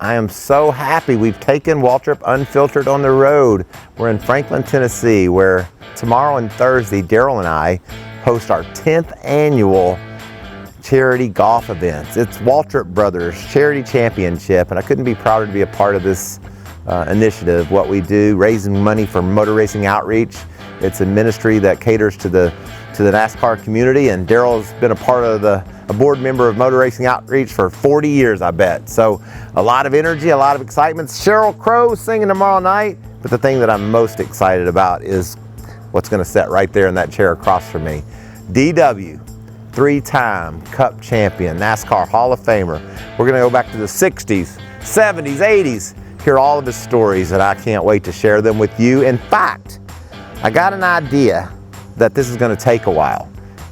I am so happy we've taken Waltrip Unfiltered on the road. We're in Franklin, Tennessee, where tomorrow and Thursday, Darrell and I host our 10th annual charity golf events. It's Waltrip Brothers Charity Championship, and I couldn't be prouder to be a part of this initiative. What we do, raising money for motor racing outreach. It's a ministry that caters to the NASCAR community, and Darrell's been a part of a board member of Motor Racing Outreach for 40 years, I bet. So a lot of energy, a lot of excitement. Sheryl Crow singing tomorrow night, but the thing that I'm most excited about is what's going to sit right there in that chair across from me. DW, three-time Cup champion, NASCAR Hall of Famer. We're going to go back to the 60s, 70s, 80s, hear all of his stories, and I can't wait to share them with you. In fact, I got an idea that this is going to take a while,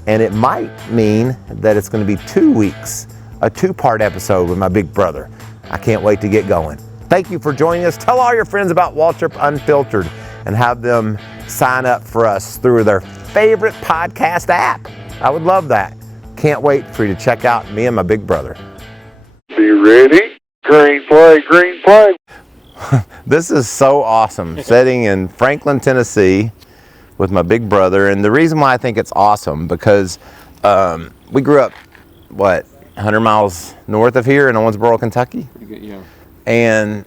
and it might mean that it's going to be 2 weeks, a two-part episode with my big brother. I can't wait to get going. Thank you for joining us. Tell all your friends about Waltrip Unfiltered and have them sign up for us through their favorite podcast app. I would love that. Can't wait for you to check out me and my big brother. Be ready. Green flag, green flag. This is so awesome, sitting in Franklin, Tennessee with my big brother. And the reason why I think it's awesome, because we grew up, 100 miles north of here in Owensboro, Kentucky? Pretty good, yeah. And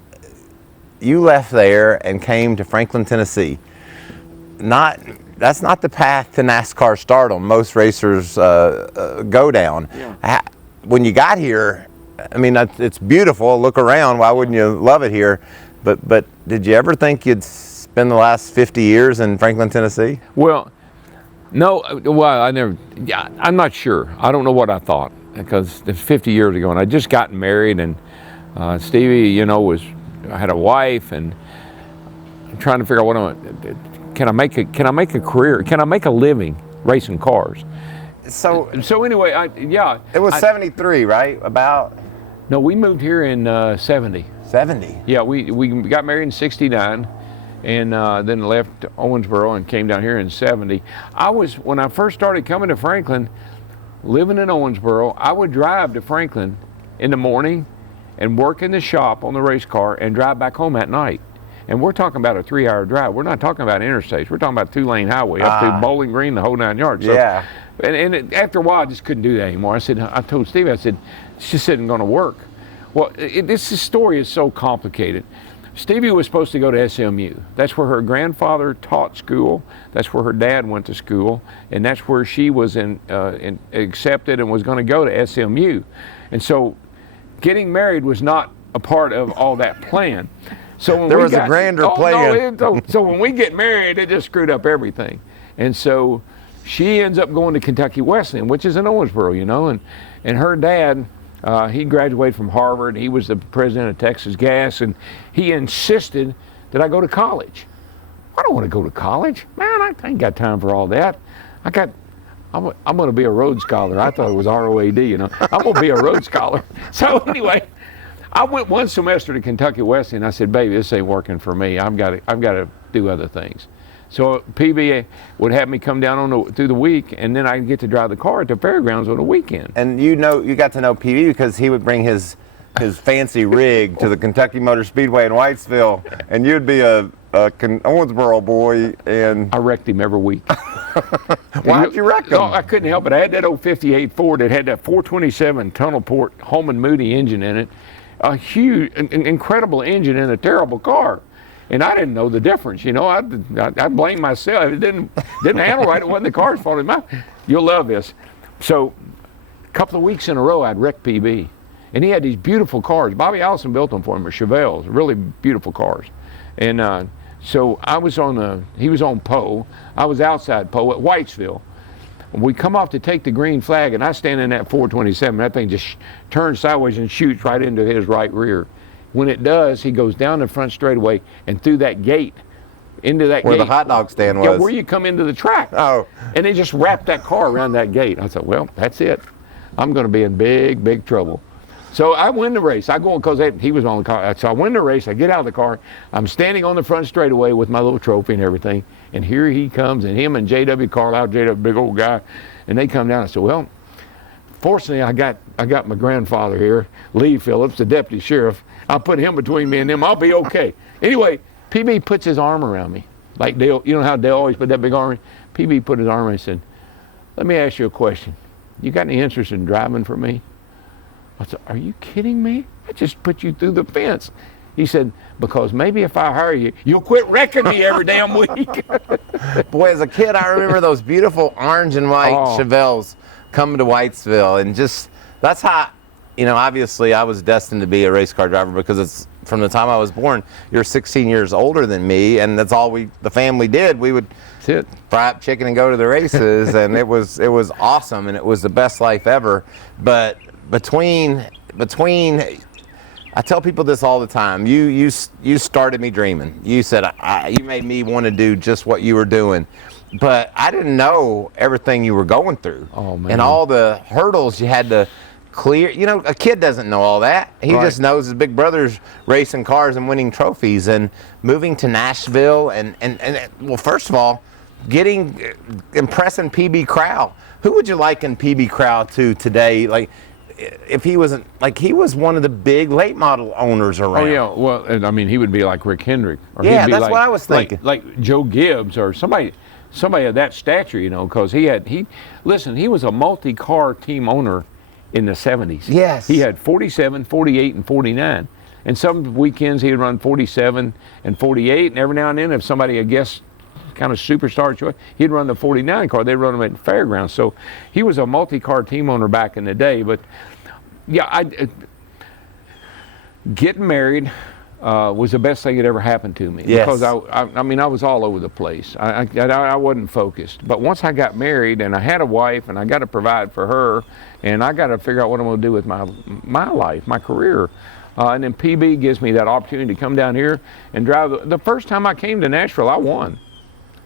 you left there and came to Franklin, Tennessee. That's not the path to NASCAR stardom most racers go down. Yeah. When you got here, I mean, it's beautiful. Look around. Why wouldn't you love it here? But did you ever think you'd spend the last 50 years in Franklin, Tennessee? Well, no. Well, I never. Yeah, I'm not sure. I don't know what I thought, because it's 50 years ago, and I just gotten married, and Stevie, I had a wife, and I'm trying to figure out what can I make a career? Can I make a living racing cars? So anyway, it was 73, right? About. No, we moved here in 70. 70. Yeah, we got married in 69, and then left Owensboro and came down here in 70. When I first started coming to Franklin, living in Owensboro, I would drive to Franklin in the morning and work in the shop on the race car and drive back home at night. And we're talking about a 3-hour drive. We're not talking about interstates. We're talking about 2-lane highway up to Bowling Green, the whole 9 yards. So, yeah. After a while, I just couldn't do that anymore. I told Stevie, it's just isn't going to work. Well, this story is so complicated. Stevie was supposed to go to SMU. That's where her grandfather taught school. That's where her dad went to school, and that's where she was accepted and was going to go to SMU. And so, getting married was not a part of all that plan. So when there was a grander plan. So when we get married, it just screwed up everything. And so she ends up going to Kentucky Wesleyan, which is in Owensboro, and her dad. He graduated from Harvard. He was the president of Texas Gas, and he insisted that I go to college. I don't want to go to college. Man, I ain't got time for all that. I'm going to be a Rhodes Scholar. I thought it was ROAD, I'm going to be a Rhodes Scholar. So anyway, I went one semester to Kentucky Wesleyan. I said, baby, this ain't working for me. I've got to do other things. So PB would have me come down through the week, and then I get to drive the car at the fairgrounds on the weekend. And you got to know PB because he would bring his fancy rig to the Kentucky Motor Speedway in Whitesville, and you'd be a Owensboro boy. And I wrecked him every week. Why'd you wreck him? No, I couldn't help it. I had that old 58 Ford that had that 427 tunnel port Holman Moody engine in it, a huge, incredible engine in a terrible car. And I didn't know the difference, I blame myself. It didn't handle right. It wasn't the car's fault. You'll love this. So, a couple of weeks in a row, I'd wrecked PB, and he had these beautiful cars. Bobby Allison built them for him, or Chevelles, really beautiful cars. And so he was on Poe. I was outside Poe at Whitesville. We come off to take the green flag, and I stand in that 427. That thing just turns sideways and shoots right into his right rear. When it does, he goes down the front straightaway and through that gate, into that where gate. The hot dog stand was. Yeah, where you come into the track. Oh. And they just wrapped that car around that gate. I thought, well, that's it. I'm going to be in big, big trouble. So I win the race. I go, because he was on the car. So I win the race. I get out of the car. I'm standing on the front straightaway with my little trophy and everything. And here he comes, and him and J.W. Carlisle, J.W., big old guy, and they come down. I said, well, Fortunately, I got my grandfather here, Lee Phillips, the deputy sheriff. I'll put him between me and them. I'll be okay. Anyway, PB puts his arm around me. Like Dale, you know how Dale always put that big arm? PB put his arm around me and said, let me ask you a question. You got any interest in driving for me? I said, are you kidding me? I just put you through the fence. He said, because maybe if I hire you, you'll quit wrecking me every damn week. Boy, as a kid, I remember those beautiful orange and white Chevelles coming to Whitesville, and just, that's how, you know, obviously I was destined to be a race car driver, because it's, from the time I was born, you're 16 years older than me, and that's all the family did. We would fry up chicken and go to the races, and it was awesome, and it was the best life ever. But between I tell people this all the time. You started me dreaming. You said you made me want to do just what you were doing, but I didn't know everything you were going through, and all the hurdles you had to clear. You know, a kid doesn't know all that. He just knows his big brother's racing cars and winning trophies. And moving to Nashville, and well, first of all, impressing PB Crowell. Who would you liken PB Crowell to today? Like, if he wasn't, like, he was one of the big late model owners around. Oh yeah, well, I mean, he would be like Rick Hendrick. Or yeah, he'd be that's like, what I was thinking. Like Joe Gibbs or somebody of that stature, you know, because he was a multi-car team owner in the 70s. Yes. He had 47, 48, and 49. And some weekends he'd run 47 and 48, and every now and then if somebody, I guess, kind of superstar choice, he'd run the 49 car. They'd run them at fairgrounds. So he was a multi-car team owner back in the day. But yeah, getting married was the best thing that ever happened to me. Yes. Because I mean, I was all over the place. I wasn't focused. But once I got married and I had a wife and I got to provide for her and I got to figure out what I'm going to do with my life, my career. And then PB gives me that opportunity to come down here and drive. The first time I came to Nashville, I won.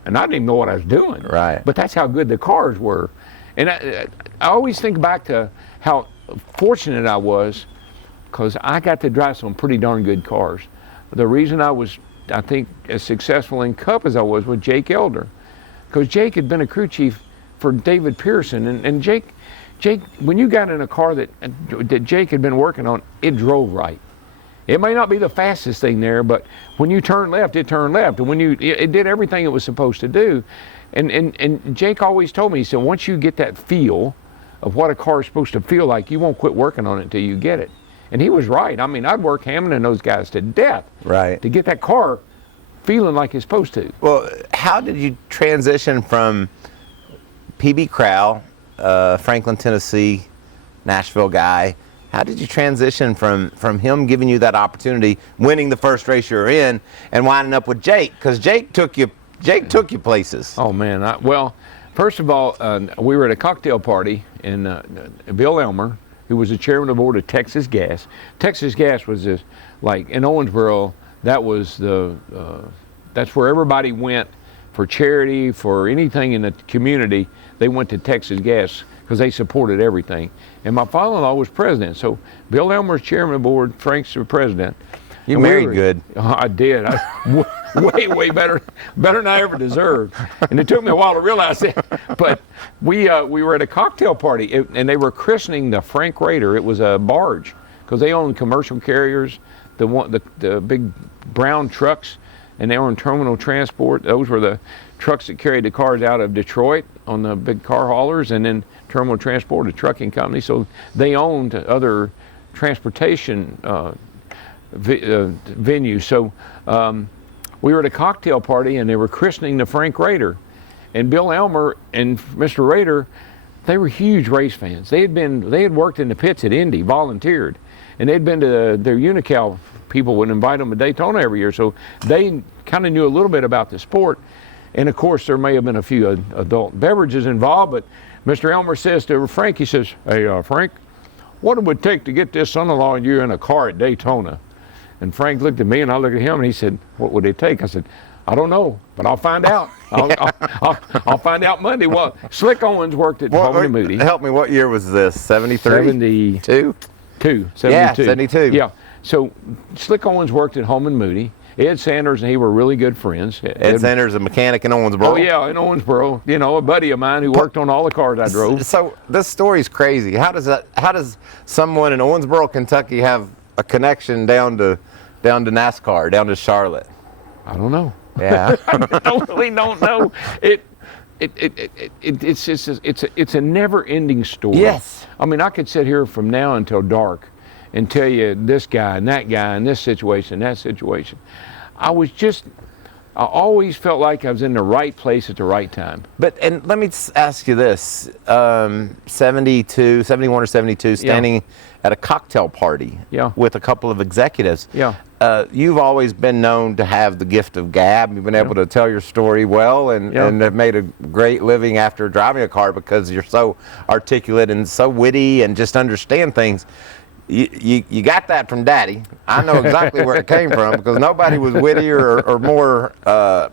And I didn't even know what I was doing. Right. But that's how good the cars were. And I always think back to how fortunate I was, because I got to drive some pretty darn good cars. The reason I was, I think, as successful in Cup as I was with Jake Elder, because Jake had been a crew chief for David Pearson, and Jake, when you got in a car that Jake had been working on, it drove right. It may not be the fastest thing there, but when you turn left, it turned left, and it did everything it was supposed to do. And Jake always told me, he said, once you get that feel of what a car is supposed to feel like, you won't quit working on it until you get it. And he was right. I mean, I'd work Hammond and those guys to death to get that car feeling like it's supposed to. Well, how did you transition from PB Crowell, Franklin, Tennessee, Nashville guy? How did you transition from him giving you that opportunity, winning the first race you're in, and winding up with Jake? Because Jake took you places. Oh man, well, first of all, we were at a cocktail party, and Bill Elmer, who was the chairman of the board of Texas Gas. Texas Gas was this, like in Owensboro, that was that's where everybody went for charity, for anything in the community. They went to Texas Gas because they supported everything. And my father-in-law was president. So Bill Elmer's chairman of the board, Frank's the president. You married good. I did. Way better than I ever deserved. And it took me a while to realize that. But we were at a cocktail party, and they were christening the Frank Raider. It was a barge, because they owned commercial carriers, the big brown trucks, and they owned terminal transport. Those were the trucks that carried the cars out of Detroit on the big car haulers, and then terminal transport, a trucking company. So they owned other transportation venues. So we were at a cocktail party, and they were christening the Frank Raider. And Bill Elmer and Mr. Raider, they were huge race fans. They had worked in the pits at Indy, volunteered, and they'd been to their Unical. People would invite them to Daytona every year, so they kind of knew a little bit about the sport. And of course, there may have been a few adult beverages involved, but Mr. Elmer says to Frank, he says, "Hey, Frank, what it would take to get this son-in-law and you in a car at Daytona?" And Frank looked at me, and I looked at him, and he said, "What would it take?" I said, "I don't know, but I'll find out. I'll find out Monday." Well, Slick Owens worked at Holman and Moody. Help me, what year was this? 73? 72? 72. Yeah, 72. Yeah. So Slick Owens worked at Holman Moody. Ed Sanders and he were really good friends. Ed Sanders, a mechanic in Owensboro. Oh yeah, in Owensboro. You know, a buddy of mine who worked on all the cars I drove. So this story's crazy. How does someone in Owensboro, Kentucky, have a connection down to NASCAR, down to Charlotte? I don't know. Yeah. I really don't know. It's a never-ending story. Yes. I mean, I could sit here from now until dark and tell you this guy and that guy and this situation, that situation. I always felt like I was in the right place at the right time. And let me ask you this: 71 or 72, standing at a cocktail party with a couple of executives. Yeah. You've always been known to have the gift of gab. You've been able to tell your story well and have made a great living after driving a car because you're so articulate and so witty and just understand things. You got that from Daddy. I know exactly where it came from because nobody was wittier or more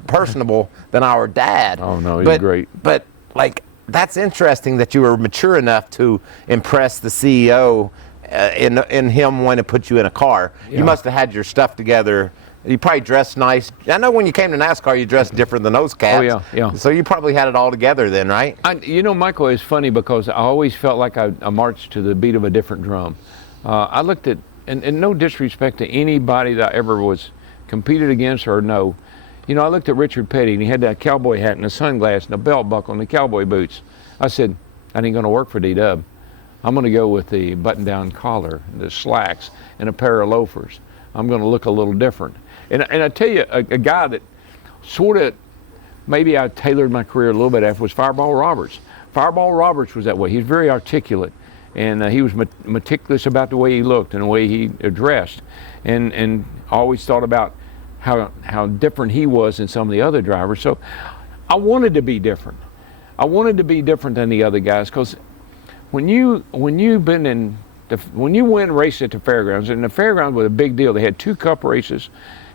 personable than our dad. Oh, no, he's great. But, like, that's interesting that you were mature enough to impress the CEO in him wanting to put you in a car. Yeah. You must have had your stuff together. You probably dressed nice. I know when you came to NASCAR, you dressed different than those cats. Oh, yeah. So you probably had it all together then, right? You know, Michael, it's funny because I always felt like I marched to the beat of a different drum. I looked at, and no disrespect to anybody that I ever was competed against or no. You know, I looked at Richard Petty, and he had that cowboy hat and a sunglass and a belt buckle and the cowboy boots. I said, that ain't going to work for D-Dub. I'm going to go with the button-down collar, the slacks, and a pair of loafers. I'm going to look a little different. And I tell you, a guy that sort of, maybe I tailored my career a little bit after was Fireball Roberts. Fireball Roberts was that way. He was very articulate, and he was meticulous about the way he looked and the way he dressed, and always thought about how different he was than some of the other drivers. So I wanted to be different. I wanted to be different than the other guys because when you win races at the fairgrounds, and the fairgrounds was a big deal. They had 2 cup races,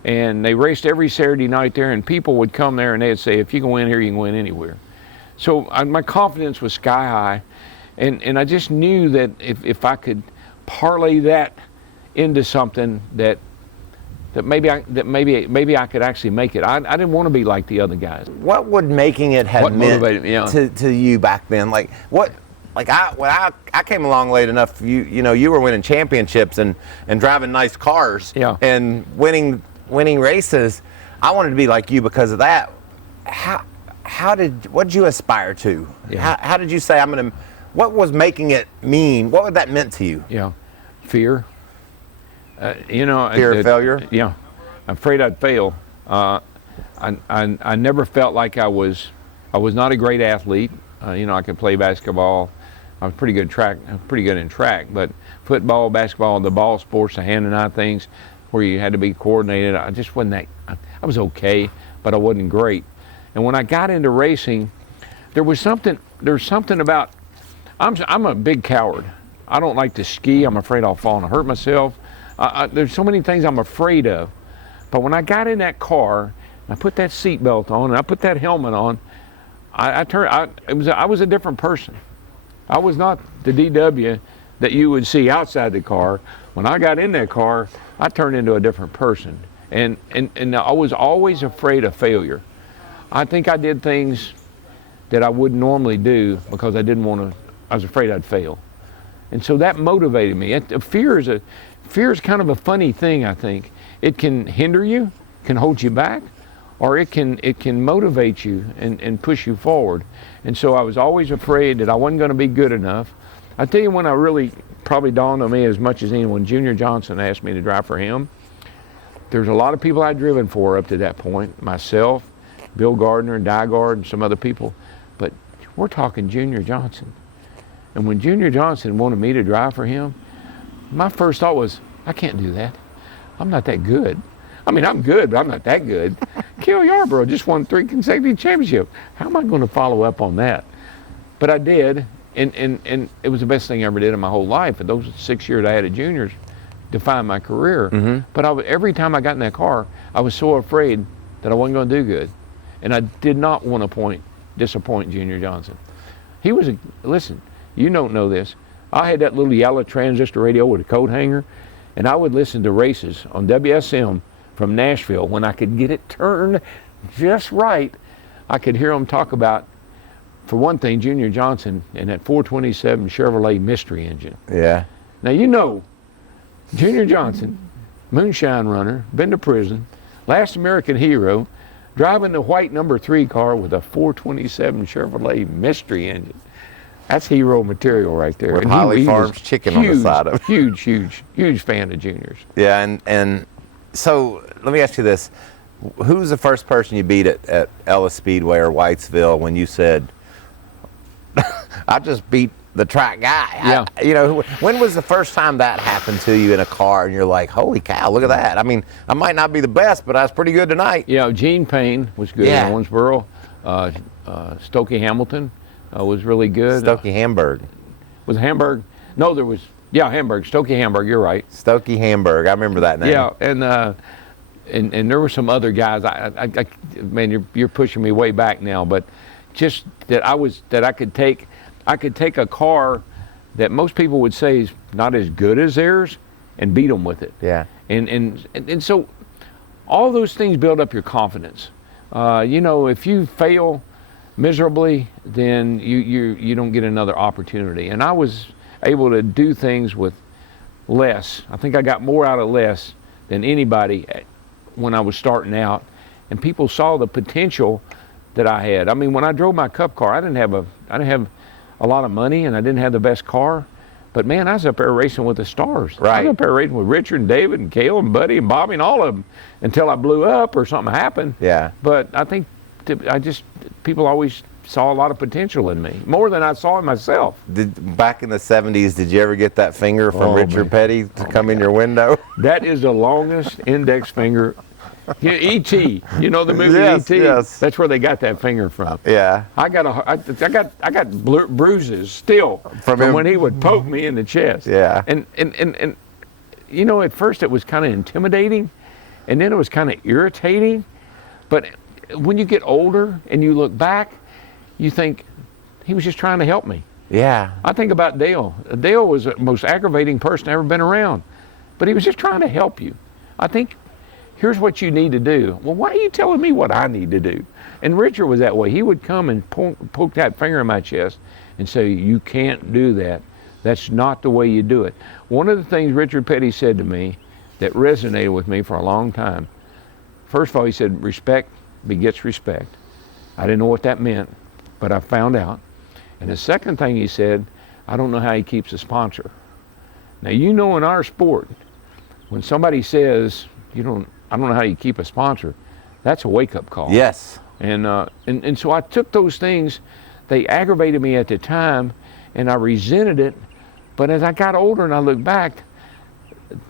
and they raced every Saturday night there, and people would come there and they'd say, if you can win here, you can win anywhere. So my confidence was sky high, and I just knew that if I could parlay that into something that maybe I could actually make it. I didn't want to be like the other guys. What would making it have meant to you back then? Like what? Like when I came along late enough, you were winning championships and driving nice cars and winning races. I wanted to be like you because of that. What did you aspire to? Yeah. How did you say what was making it mean? What would that meant to you? Yeah, fear. Fear of failure. Yeah, I'm afraid I'd fail. I never felt like I was not a great athlete. I could play basketball. I was pretty good in track, but football, basketball, the ball sports, the hand and eye things, where you had to be coordinated. I just wasn't that. I was okay, but I wasn't great. And when I got into racing, there's something about. I'm a big coward. I don't like to ski. I'm afraid I'll fall and hurt myself. There's so many things I'm afraid of. But when I got in that car, and I put that seatbelt on, and I put that helmet on, I was a different person. I was not the DW that you would see outside the car. When I got in that car, I turned into a different person. And I was always afraid of failure. I think I did things that I wouldn't normally do because I was afraid I'd fail. And so that motivated me. Fear is kind of a funny thing, I think. It can hinder you, can hold you back, or it can motivate you and push you forward. And so I was always afraid that I wasn't going to be good enough. I tell you when I really probably dawned on me as much as anyone, Junior Johnson asked me to drive for him. There's a lot of people I'd driven for up to that point, myself, Bill Gardner, Dygard, and some other people. But we're talking Junior Johnson. And when Junior Johnson wanted me to drive for him, my first thought was, I can't do that. I'm not that good. I mean, I'm good, but I'm not that good. Cale Yarborough just won 3 consecutive championships. How am I going to follow up on that? But I did, and it was the best thing I ever did in my whole life. And those 6 years I had at juniors defined my career. Mm-hmm. But every time I got in that car, I was so afraid that I wasn't going to do good. And I did not want to disappoint Junior Johnson. He was listen, you don't know this. I had that little yellow transistor radio with a coat hanger, and I would listen to races on WSM from Nashville, when I could get it turned just right, I could hear them talk about, for one thing, Junior Johnson and that 427 Chevrolet Mystery engine. Yeah. Now, you know, Junior Johnson, moonshine runner, been to prison, last American hero, driving the white number 3 car with a 427 Chevrolet Mystery engine. That's hero material right there. With And Holly was Farms chicken on the side of it. Huge fan of Junior's. Yeah, and so let me ask you this. Who's the first person you beat at Ellis Speedway or Whitesville when you said, I just beat the track guy? Yeah. When was the first time that happened to you in a car and you're like, holy cow, look at that. I mean, I might not be the best, but I was pretty good tonight. Yeah, Gene Payne was good in Owensboro. Stokey Hamilton was really good. Stokey Hamburg. Was it Hamburg? No, there was, Hamburg. Stokey Hamburg, you're right. Stokey Hamburg, I remember that name. Yeah, and there were some other guys. Man, you're pushing me way back now, but just that I could take a car that most people would say is not as good as theirs and beat them with it. Yeah. And so all those things build up your confidence. If you fail miserably, then you don't get another opportunity. And I was able to do things with less. I think I got more out of less than anybody when I was starting out. And people saw the potential that I had. I mean, when I drove my Cup car, I didn't have a lot of money and I didn't have the best car. But man, I was up there racing with the stars. Right. I was up there racing with Richard and David and Cale and Buddy and Bobby and all of them until I blew up or something happened. Yeah. But I think people always saw a lot of potential in me, more than I saw in myself. Back in the 70s, did you ever get that finger from Richard Petty to come in your window? That is the longest index finger. E.T., you know the movie E.T.? Yes. That's where they got that finger from. Yeah. I got bruises still from when he would poke me in the chest. Yeah. And at first it was kind of intimidating, and then it was kind of irritating. But when you get older and you look back, you think he was just trying to help me. Yeah. I think about Dale. Dale was the most aggravating person I've ever been around, but he was just trying to help you. I think, here's what you need to do. Well, why are you telling me what I need to do? And Richard was that way. He would come and poke that finger in my chest and say, you can't do that. That's not the way you do it. One of the things Richard Petty said to me that resonated with me for a long time, first of all, he said, respect begets respect. I didn't know what that meant, but I found out. And the second thing he said, I don't know how he keeps a sponsor. Now, in our sport, when somebody says, I don't know how you keep a sponsor, that's a wake-up call. Yes. And so I took those things, they aggravated me at the time, and I resented it. But as I got older and I look back,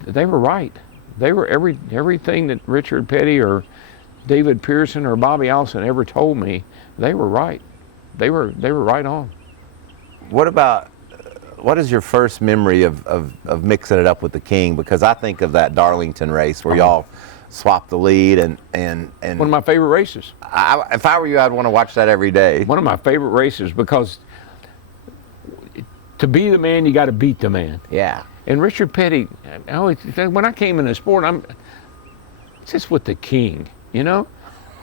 they were right. They were everything that Richard Petty or David Pearson or Bobby Allison ever told me, they were right. They were right on. What is your first memory of mixing it up with the King? Because I think of that Darlington race where y'all swapped the lead and one of my favorite races. If I were you, I'd want to watch that every day. One of my favorite races, because to be the man, you got to beat the man. Yeah. And Richard Petty, when I came in the sport, it's just with the King, What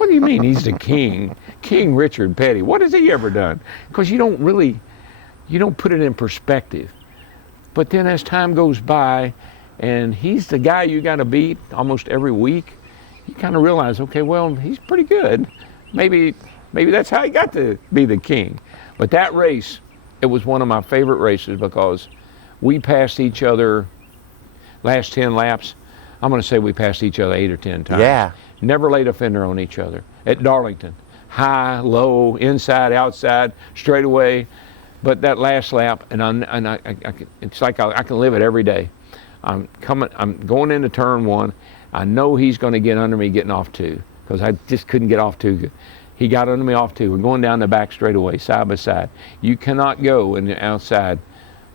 do you mean he's the King? King Richard Petty. What has he ever done? Because you don't put it in perspective. But then as time goes by, and he's the guy you got to beat almost every week, you kind of realize, okay, well, he's pretty good. Maybe that's how he got to be the King. But that race, it was one of my favorite races because we passed each other last 10 laps. I'm going to say we passed each other 8 or 10 times. Yeah. Never laid a fender on each other at Darlington. High, low, inside, outside, straight away. But that last lap, it's like I can live it every day. I'm going into turn 1. I know he's going to get under me getting off 2 because I just couldn't get off 2. He got under me off 2. We're going down the back straightaway, side by side. You cannot go in the outside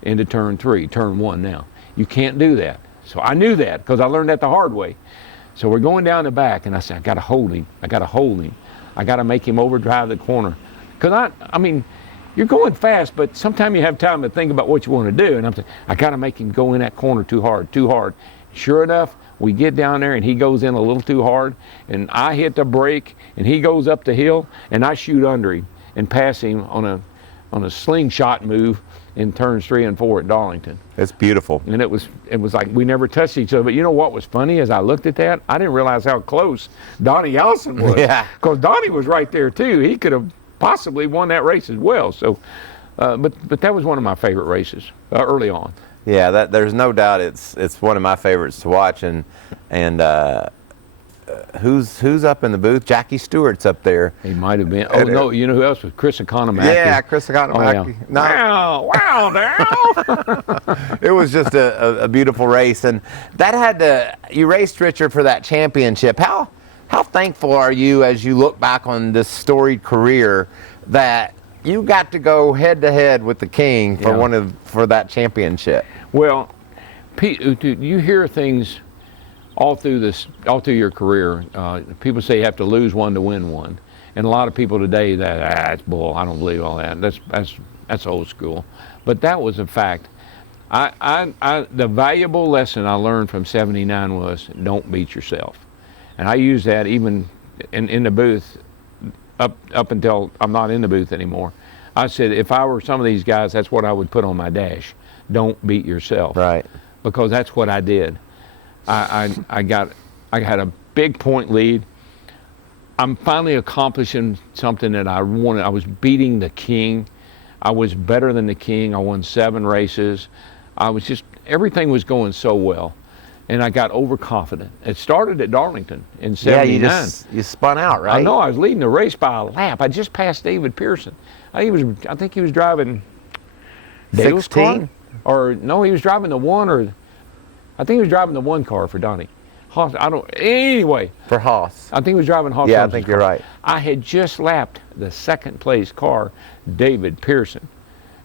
into turn 3, turn 1 now. You can't do that. So I knew that because I learned that the hard way. So we're going down the back, and I said, I got to hold him. I got to make him overdrive the corner. Because you're going fast, but sometimes you have time to think about what you want to do. And I'm saying, I got to make him go in that corner too hard. Sure enough, We get down there and he goes in a little too hard, and I hit the brake and he goes up the hill and I shoot under him and pass him on a slingshot move in turns 3 and 4 at Darlington. It's beautiful. And it was like we never touched each other. But you know what was funny? As I looked at that, I didn't realize how close Donnie Allison was. Yeah. Because Donnie was right there too. He could have possibly won that race as well. So, but that was one of my favorite races early on. Yeah, there's no doubt it's one of my favorites to watch. And who's up in the booth? Jackie Stewart's up there. He might have been. Oh no, you know who else was? Chris Economaki. Yeah, Chris Economaki. Oh, yeah. Wow, Darrell. It was just a beautiful race, and you raced Richard for that championship. How thankful are you as you look back on this storied career that you got to go head to head with the King for that championship? Well, Pete, you hear things all through your career. People say you have to lose one to win one, and a lot of people today that's bull. I don't believe all that. That's old school. But that was a fact. The valuable lesson I learned from '79 was don't beat yourself, and I use that even in the booth up until I'm not in the booth anymore. I said if I were some of these guys, that's what I would put on my dash. Don't beat yourself. Right. Because that's what I did. I had a big point lead. I'm finally accomplishing something that I wanted. I was beating the King. I was better than the King. I won 7 races. Everything was going so well. And I got overconfident. It started at Darlington in '79. Yeah, you spun out, right? I know. I was leading the race by a lap. I just passed David Pearson. I think he was driving Dale's 16? car. Or no, he was driving the one, or I think he was driving the 1 car for Donnie. Haas, anyway. For Haas. I think he was driving Haas. Yeah, I think you're right. I had just lapped the 2nd place car, David Pearson.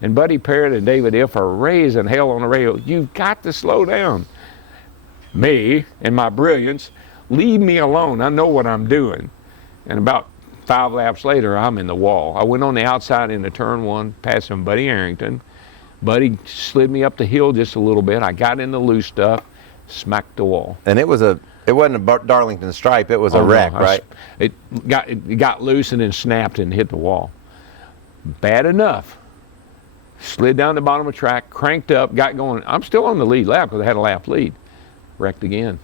And Buddy Parrott and David If are raising hell on the radio. You've got to slow down. Me and my brilliance, leave me alone. I know what I'm doing. And about 5 laps later, I'm in the wall. I went on the outside into turn 1, passing Buddy Arrington. Buddy slid me up the hill just a little bit. I got in the loose stuff, smacked the wall. And it wasn't a Darlington stripe. It was a wreck, right? It got loose and then snapped and hit the wall. Bad enough. Slid down the bottom of the track, cranked up, got going. I'm still on the lead lap because I had a lap lead. Wrecked again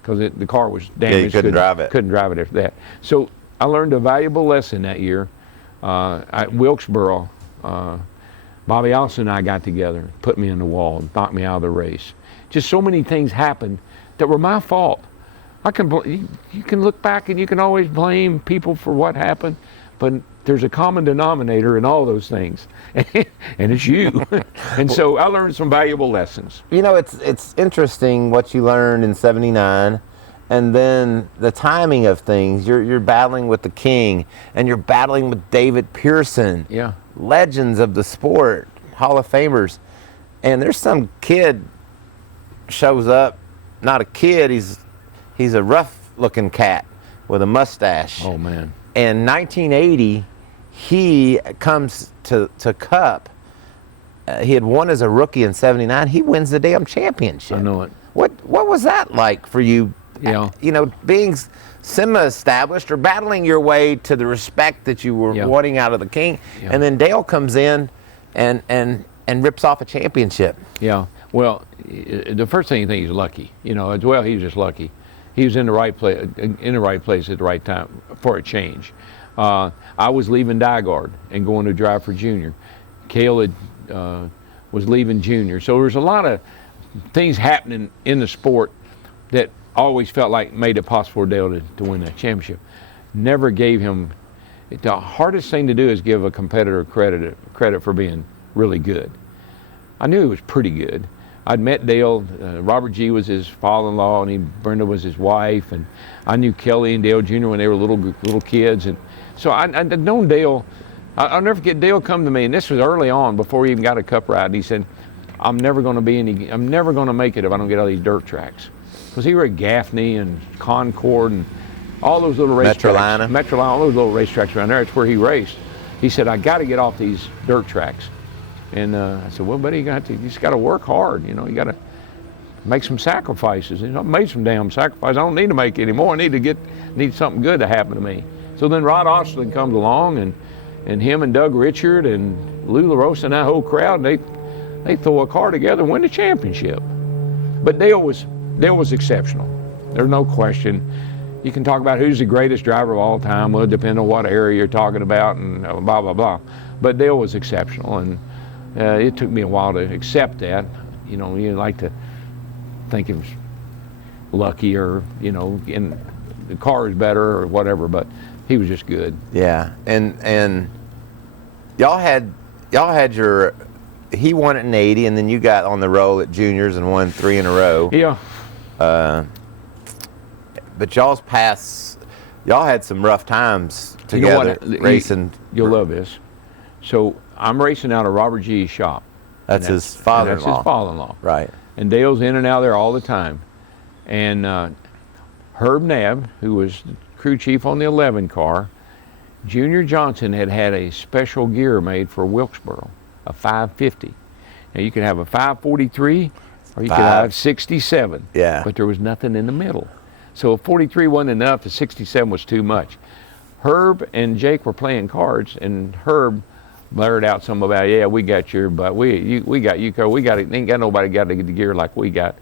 because the car was damaged. Yeah, you couldn't drive it. Couldn't drive it after that. So I learned a valuable lesson that year. At Wilkesboro, Bobby Allison and I got together, put me in the wall, and knocked me out of the race. Just so many things happened that were my fault. You can look back and you can always blame people for what happened, but there's a common denominator in all those things, and it's you. And so I learned some valuable lessons. You know, it's interesting what you learned in '79, and then the timing of things. You're battling with the King, and you're battling with David Pearson. Yeah. Legends of the sport, Hall of Famers, and there's some kid shows up, not a kid, he's a rough-looking cat with a mustache. Oh man! In 1980, he comes to Cup. He had won as a rookie in '79. He wins the damn championship. I know it. What was that like for you? Yeah. You know, being semi-established or battling your way to the respect that you were wanting out of the King, and then Dale comes in and rips off a championship. Yeah. Well, the first thing you think he's lucky. You know, as well, he was just lucky. He was in the right place at the right time for a change. I was leaving Diegard and going to drive for Junior. Cale was leaving Junior. So there was a lot of things happening in the sport that always felt like made it possible for Dale to win that championship. Never gave him. The hardest thing to do is give a competitor credit for being really good. I knew he was pretty good. I'd met Dale. Robert G. was his father-in-law, and Brenda was his wife, and I knew Kelly and Dale Jr. when they were little kids, and so I'd known Dale. I'll never forget. Dale come to me, and this was early on before he even got a Cup ride. And he said, I'm never going to make it if I don't get out of these dirt tracks. Because he were at Gaffney and Concord and all those little racetracks. Metrolina, all those little racetracks around there. That's where he raced. He said, I got to get off these dirt tracks. And I said, well, buddy, you just got to work hard. You know, you got to make some sacrifices. I made some damn sacrifices. I don't need to make any more. I need something good to happen to me. So then Rod Ostlund comes along, and him and Doug Richard and Lou LaRosa and that whole crowd, they throw a car together and win the championship. But Dale was exceptional. There's no question. You can talk about who's the greatest driver of all time. Well, it depends on what area you're talking about and blah, blah, blah. But Dale was exceptional, and it took me a while to accept that. You like to think it was lucky or, and the car is better or whatever, but he was just good. Yeah, and y'all had he won it in 80, and then you got on the roll at juniors and won 3 in a row. Yeah. But y'all had some rough times together racing. You'll love this. So I'm racing out of Robert G's shop. That's his father-in-law. That's his father-in-law. Right. And Dale's in and out there all the time. And Herb Nabb, who was the crew chief on the 11 car, Junior Johnson had a special gear made for Wilkesboro, a 550. Now you could have a 543 or you could have 67. Yeah. But there was nothing in the middle. So a 43 wasn't enough, the 67 was too much. Herb and Jake were playing cards, and Herb blurted out something about, yeah, we got your butt, we got you, we got it, ain't got nobody got the gear like we got.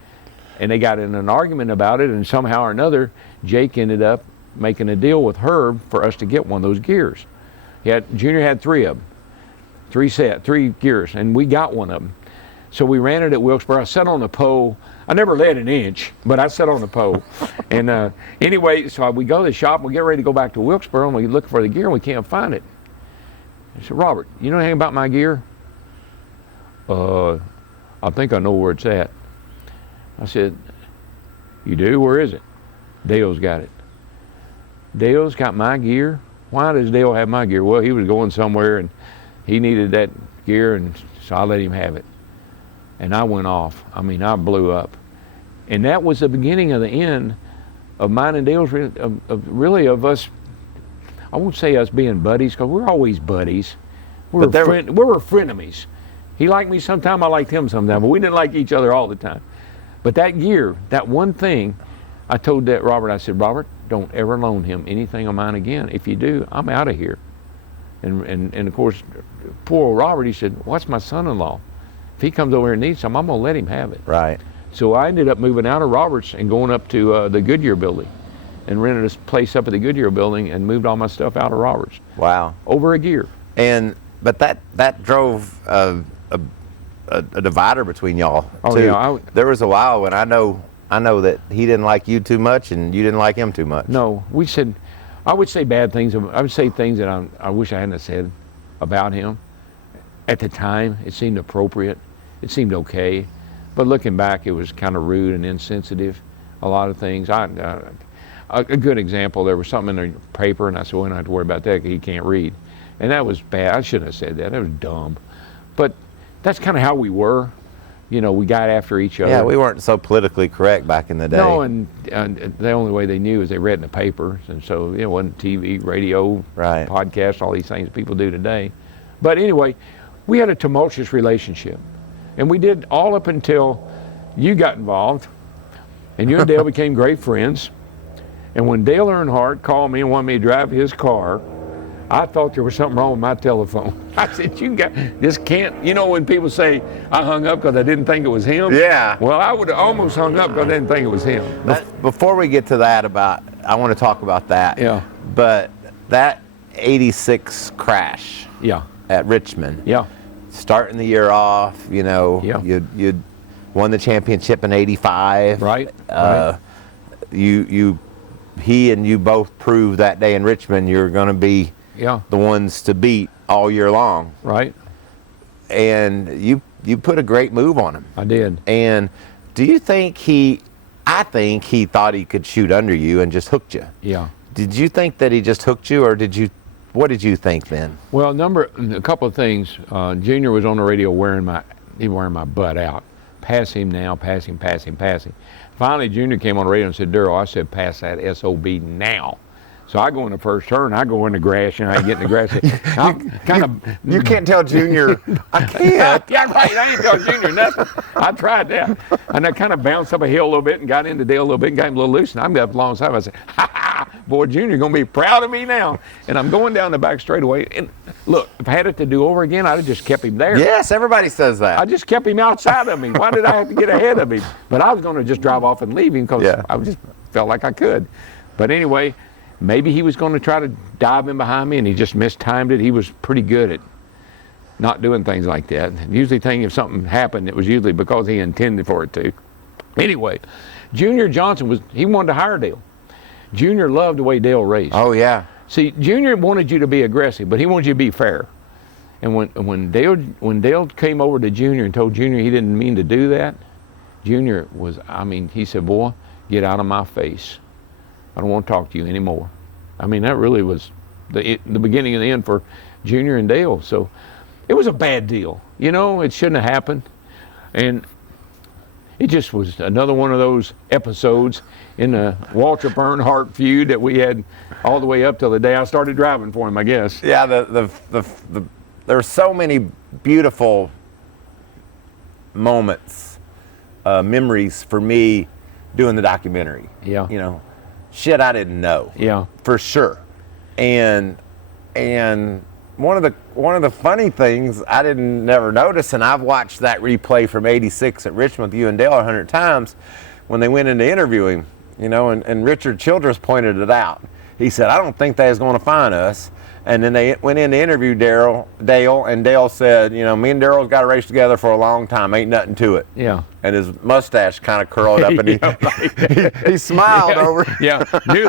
And they got in an argument about it, and somehow or another, Jake ended up making a deal with Herb for us to get one of those gears. Junior had 3 of them, 3 gears, and we got one of them. So we ran it at Wilkesboro. I sat on the pole. I never led an inch, but I sat on the pole. And anyway, so we go to the shop, and we get ready to go back to Wilkesboro, and we look for the gear, and we can't find it. I said, Robert, you know anything about my gear? I think I know where it's at. I said, you do? Where is it? Dale's got it. Dale's got my gear? Why does Dale have my gear? Well, he was going somewhere, and he needed that gear, and so I let him have it. And I went off. I mean, I blew up. And that was the beginning of the end of mine and Dale's, of us, I won't say us being buddies, because we're always buddies. We were frenemies. He liked me sometime, I liked him sometime, but we didn't like each other all the time. But that gear, that one thing, I told that Robert, I said, Robert, don't ever loan him anything of mine again. If you do, I'm out of here. And of course, poor old Robert, he said, what's my son-in-law? If he comes over here and needs something, I'm going to let him have it. Right. So I ended up moving out of Roberts and going up to the Goodyear building and rented a place up at the Goodyear building and moved all my stuff out of Roberts. Wow. Over a gear. But that drove a divider between y'all, oh, too. Yeah, there was a while when I know that he didn't like you too much and you didn't like him too much. No, I would say bad things. I would say things that I wish I hadn't said about him. At the time, it seemed appropriate. It seemed okay. But looking back, it was kind of rude and insensitive, a lot of things. A good example, there was something in the paper, and I said, well, I don't have to worry about that because he can't read. And that was bad. I shouldn't have said that. That was dumb. But that's kind of how we were. We got after each other. Yeah, we weren't so politically correct back in the day. No, and the only way they knew is they read in the papers. And so it wasn't TV, radio, right, podcast, all these things people do today. But anyway, we had a tumultuous relationship. And we did all up until you got involved. And you and Dale became great friends. And when Dale Earnhardt called me and wanted me to drive his car, I thought there was something wrong with my telephone. I said, this can't, when people say I hung up because I didn't think it was him. Yeah. Well, I would have almost hung up because I didn't think it was him. Before we get to that I want to talk about that. Yeah. But that 86 crash. Yeah. At Richmond. Yeah. Starting the year off, Yeah. you'd won the championship in 85. Right. He and you both proved that day in Richmond you're going to be the ones to beat all year long. Right. And you put a great move on him. I did. And do you think I think he thought he could shoot under you and just hooked you. Yeah. Did you think that he just hooked you, or what did you think then? Well, a couple of things. Junior was on the radio wearing my butt out. Pass him now, pass him, pass him, pass him. Finally, Junior came on the radio and said, Darrell, I said, pass that SOB now. So I go in the first turn, I go in the grass, and I get in the grass. I'm kind of. You can't tell Junior, I can't. Yeah, right. I ain't tell Junior nothing. I tried that. And I kind of bounced up a hill a little bit and got into Dale a little bit and got him a little loose. And I'm up a long time. I said, ha ha, boy, Junior going to be proud of me now. And I'm going down the back straightaway. And look, if I had it to do over again, I'd have just kept him there. Yes, everybody says that. I just kept him outside of me. Why did I have to get ahead of him? But I was going to just drive off and leave him because I just felt like I could. But anyway, maybe he was going to try to dive in behind me, and he just mistimed it. He was pretty good at not doing things like that. And usually if something happened, it was usually because he intended for it to. Anyway, Junior Johnson he wanted to hire Dale. Junior loved the way Dale raced. Oh, yeah. See, Junior wanted you to be aggressive, but he wanted you to be fair. And when Dale came over to Junior and told Junior he didn't mean to do that, Junior he said, boy, get out of my face. I don't want to talk to you anymore. I mean, that really was the beginning and the end for Junior and Dale. So it was a bad deal. It shouldn't have happened. And it just was another one of those episodes in the Waltrip Earnhardt feud that we had all the way up till the day I started driving for him, I guess. Yeah, there's so many beautiful moments, memories for me doing the documentary. Yeah. Shit I didn't know. Yeah. For sure. And one of the funny things I never notice, and I've watched that replay from '86 at Richmond with you and Dale 100 times, when they went in to interview him, and Richard Childress pointed it out. He said, I don't think they was going to find us. And then they went in to interview Dale, and Dale said, me and Darrell's got to race together for a long time. Ain't nothing to it. Yeah. And his mustache kind of curled up, and he smiled over. Yeah. Knew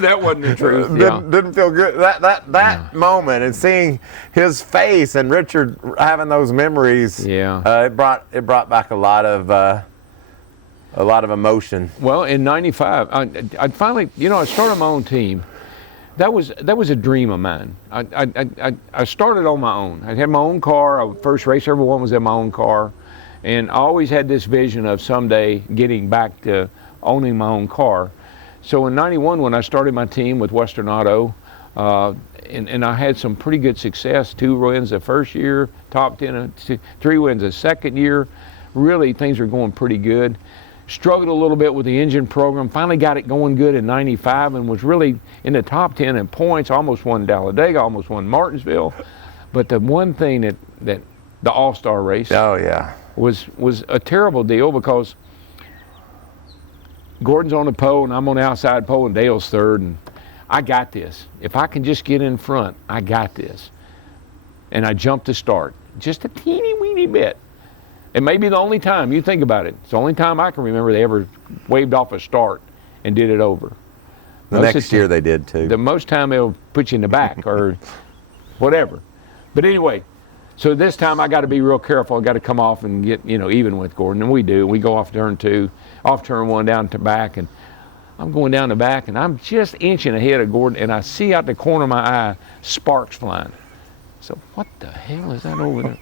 that wasn't the truth. Didn't feel good. That moment and seeing his face and Richard having those memories. Yeah. It brought back a lot of emotion. Well, in '95, I finally, I started my own team. That was a dream of mine. I started on my own. I had my own car. First race I ever won was in my own car. And I always had this vision of someday getting back to owning my own car. So in '91, when I started my team with Western Auto, and I had some pretty good success, 2 wins the first year, top 10, 3 wins the second year. Really, things were going pretty good. Struggled a little bit with the engine program, finally got it going good in '95 and was really in the top 10 in points, almost won Talladega, almost won Martinsville. But the one thing that the All-Star race was a terrible deal because Gordon's on the pole and I'm on the outside pole and Dale's third, and I got this. If I can just get in front, I got this. And I jumped to start, just a teeny weeny bit. It may be the only time, you think about it, it's the only time I can remember they ever waved off a start and did it over. The next year they did too. The most time they'll put you in the back or whatever. But anyway, so this time I got to be real careful. I got to come off and get, even with Gordon, and we do. We go off turn 2, off turn 1 down to back, and I'm going down the back, and I'm just inching ahead of Gordon, and I see out the corner of my eye sparks flying. So what the hell is that over there?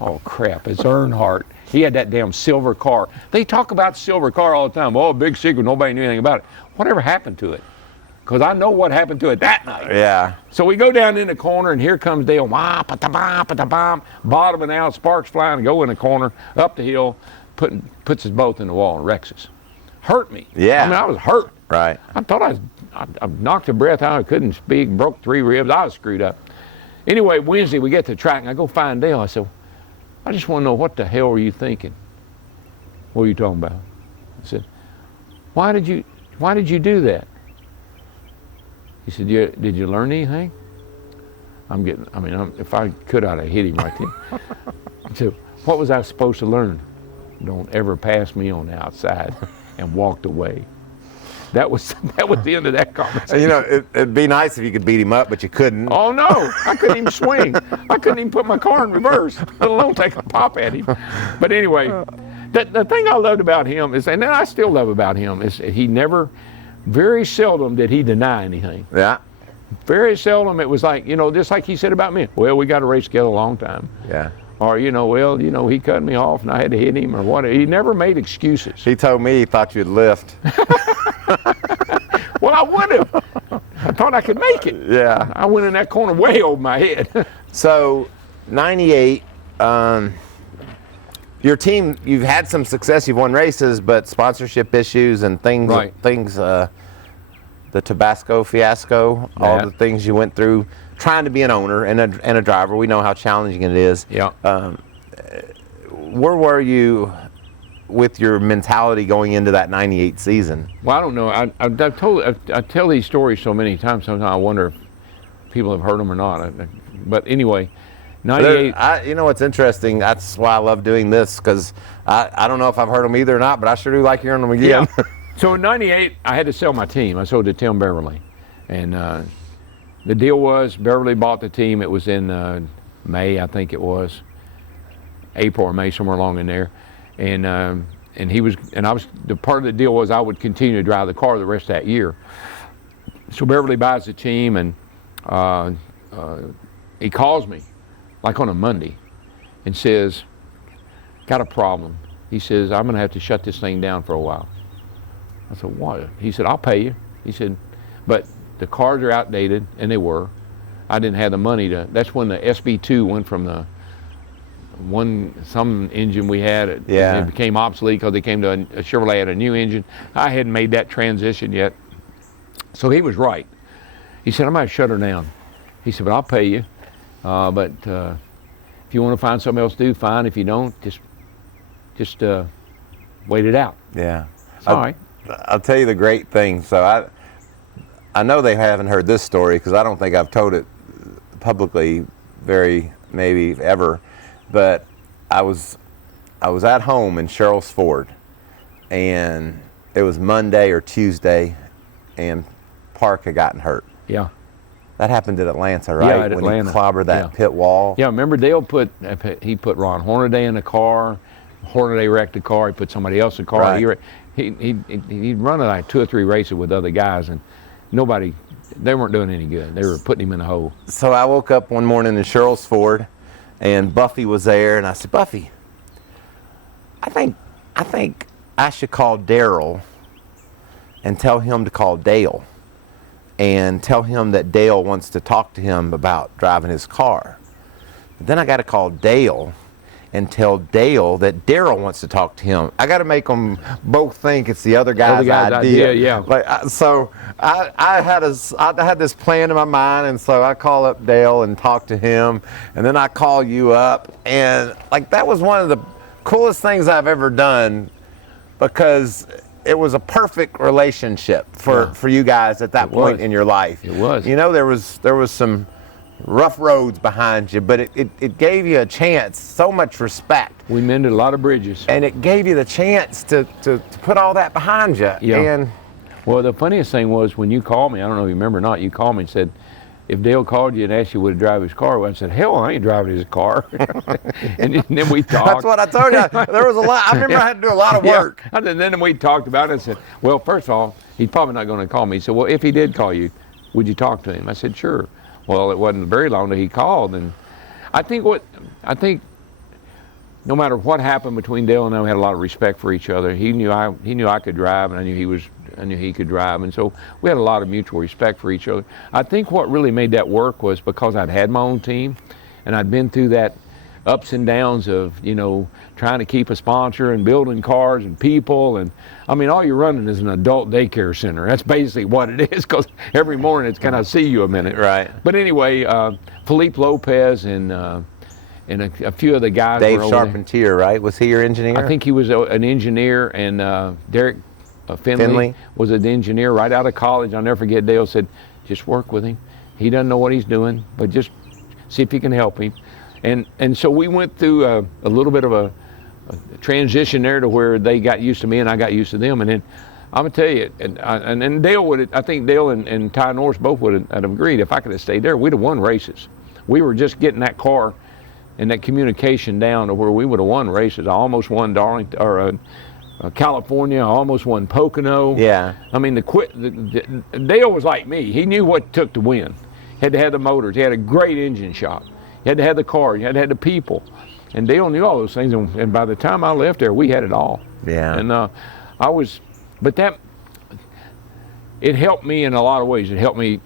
Oh, crap, it's Earnhardt. He had that damn silver car. They talk about silver car all the time. Oh, big secret, nobody knew anything about it. Whatever happened to it? Because I know what happened to it that night. Yeah. So we go down in the corner, and here comes Dale. Bottoming out, sparks flying, go in the corner, up the hill, puts us both in the wall and wrecks us. Hurt me. Yeah. I was hurt. Right. I thought I knocked a breath out. I couldn't speak, broke 3 ribs. I was screwed up. Anyway, Wednesday we get to the track, and I go find Dale. I said, I just want to know, what the hell were you thinking? What are you talking about? I said, why did you do that? He said, did you learn anything? If I could, I'd have hit him right there. I said, what was I supposed to learn? Don't ever pass me on the outside, and walked away. That was the end of that conversation. It'd be nice if you could beat him up, but you couldn't. Oh no, I couldn't even swing. I couldn't even put my car in reverse, let alone take a pop at him. But anyway, the thing I loved about him is, and I still love about him, is he never, very seldom did he deny anything. Yeah. Very seldom it was like, just like he said about me, well, we got to race together a long time. Yeah. Or, he cut me off and I had to hit him or whatever. He never made excuses. He told me he thought you'd lift. Well, I would have. thought I could make it. Yeah. I went in that corner way over my head. So, 98, your team, you've had some success, you've won races, but sponsorship issues and things, Right. The Tabasco fiasco, all the things you went through trying to be an owner and a driver. We know how challenging it is. Yeah. Where were you with your mentality going into that 98 season? Well, I don't know. I tell these stories so many times, sometimes I wonder if people have heard them or not. But anyway, 98. You know what's interesting? That's why I love doing this, because I don't know if I've heard them either or not, but I sure do like hearing them again. Yeah. So in 98, I had to sell my team. I sold to Tim Beverly. And the deal was Beverly bought the team. It was in May, I think it was. April or May, somewhere along in there. And the part of the deal was I would continue to drive the car the rest of that year. So Beverly buys the team, and he calls me like on a Monday and says, got a problem. He says, I'm going to have to shut this thing down for a while. I said, what? He said, I'll pay you. He said, but the cars are outdated, and they were. I didn't have the money to, that's when the SB2 went from the some engine we had, it became obsolete because they came to a Chevrolet had a new engine. I hadn't made that transition yet. So he was right. He said, I'm going to shut her down. He said, but I'll pay you. But if you want to find something else to do, fine. If you don't, just wait it out. Yeah. It's all right. I'll tell you the great thing. So I know they haven't heard this story because I don't think I've told it publicly maybe ever. But I was at home in Cheryl's Ford, and it was Monday or Tuesday, and Park had gotten hurt. Yeah. That happened at Atlanta, right? Yeah, at Atlanta. When he clobbered that pit wall. Yeah, remember Dale put Ron Hornaday in the car. Hornaday wrecked the car. He put somebody else in the car. Right. He'd run like 2 or 3 races with other guys, and they weren't doing any good. They were putting him in the hole. So I woke up one morning in Cheryl's Ford, and Buffy was there, and I said, Buffy, I think I should call Darrell and tell him to call Dale and tell him that Dale wants to talk to him about driving his car. But then I got to call Dale and tell Dale that Darrell wants to talk to him. I got to make them both think it's the other guy's idea. Yeah. So I had this plan in my mind, and so I call up Dale and talk to him, and then I call you up, and like that was one of the coolest things I've ever done, because it was a perfect relationship for you guys at that point in your life. It was. You know, there was some rough roads behind you, but it gave you a chance, so much respect. We mended a lot of bridges. And it gave you the chance to put all that behind you. Yeah. And well, the funniest thing was when you called me, I don't know if you remember or not, you called me and said, if Dale called you and asked you would drive his car, well, I said, hell, I ain't driving his car. and then we talked. That's what I told you. There was a lot. I remember I had to do a lot of work. Yeah. And then we talked about it and said, well, first of all, he's probably not going to call me. He said, well, if he did call you, would you talk to him? I said, sure. Well, it wasn't very long that he called, and I think no matter what happened between Dale and I, we had a lot of respect for each other. He knew I could drive, and I knew he could drive, and so we had a lot of mutual respect for each other. I think what really made that work was because I'd had my own team, and I'd been through that ups and downs of, trying to keep a sponsor and building cars and people. And I mean, all you're running is an adult daycare center. That's basically what it is, because every morning it's kind of see you a minute. Right. But anyway, Felipe Lopez and a few of the guys. Dave Charpentier, right? Was he your engineer? I think he was an engineer, and Derek Finley was an engineer right out of college. I'll never forget, Dale said, just work with him. He doesn't know what he's doing, but just see if you can help him. And so we went through a little bit of a transition there to where they got used to me and I got used to them. And then I'm gonna tell you, and Dale I think Dale and Ty Norris both would have agreed, if I could have stayed there, we'd have won races. We were just getting that car and that communication down to where we would have won races. I almost won California. I almost won Pocono. Yeah. I mean, Dale was like me. He knew what it took to win. He had to have the motors. He had a great engine shop. You had to have the car. You had to have the people. And Dale knew all those things. And by the time I left there, we had it all. Yeah. And it helped me in a lot of ways. It helped me